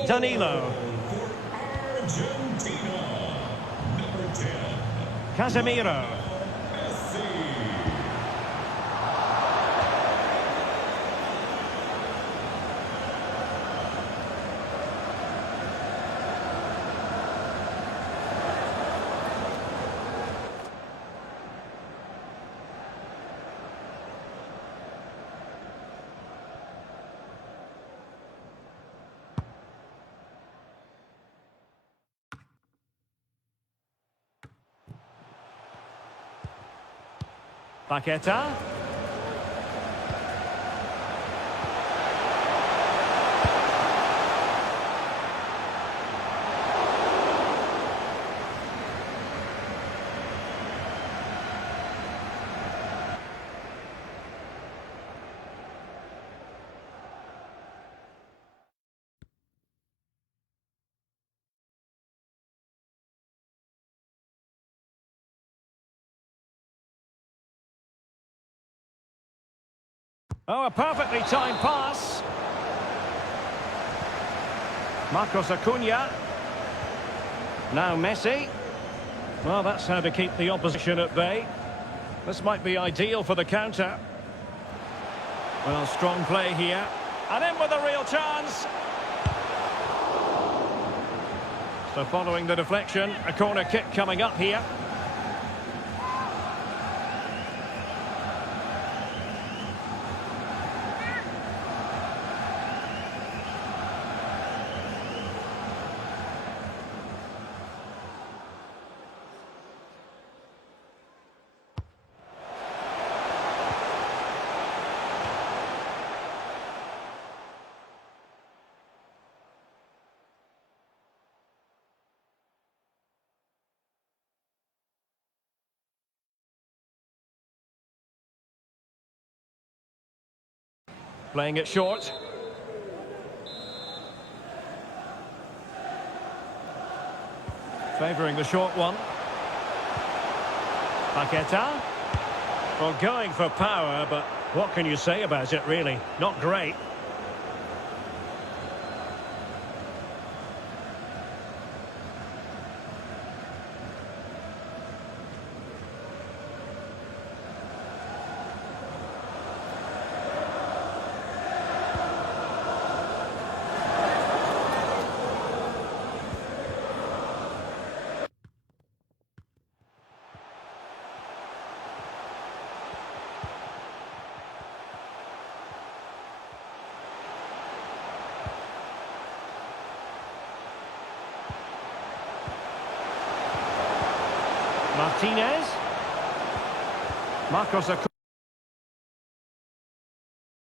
Danilo. Casemiro. Paqueta. Oh, a perfectly timed pass. Marcos Acuna. Now Messi. Well, that's how to keep the opposition at bay. This might be ideal for the counter. Well, strong play here. And in with a real chance. So following the deflection, a corner kick coming up here. Playing it short. Favouring the short one. Paqueta. Well, going for power, but what can you say about it, really? Not great. Martinez. Marcos Acuna.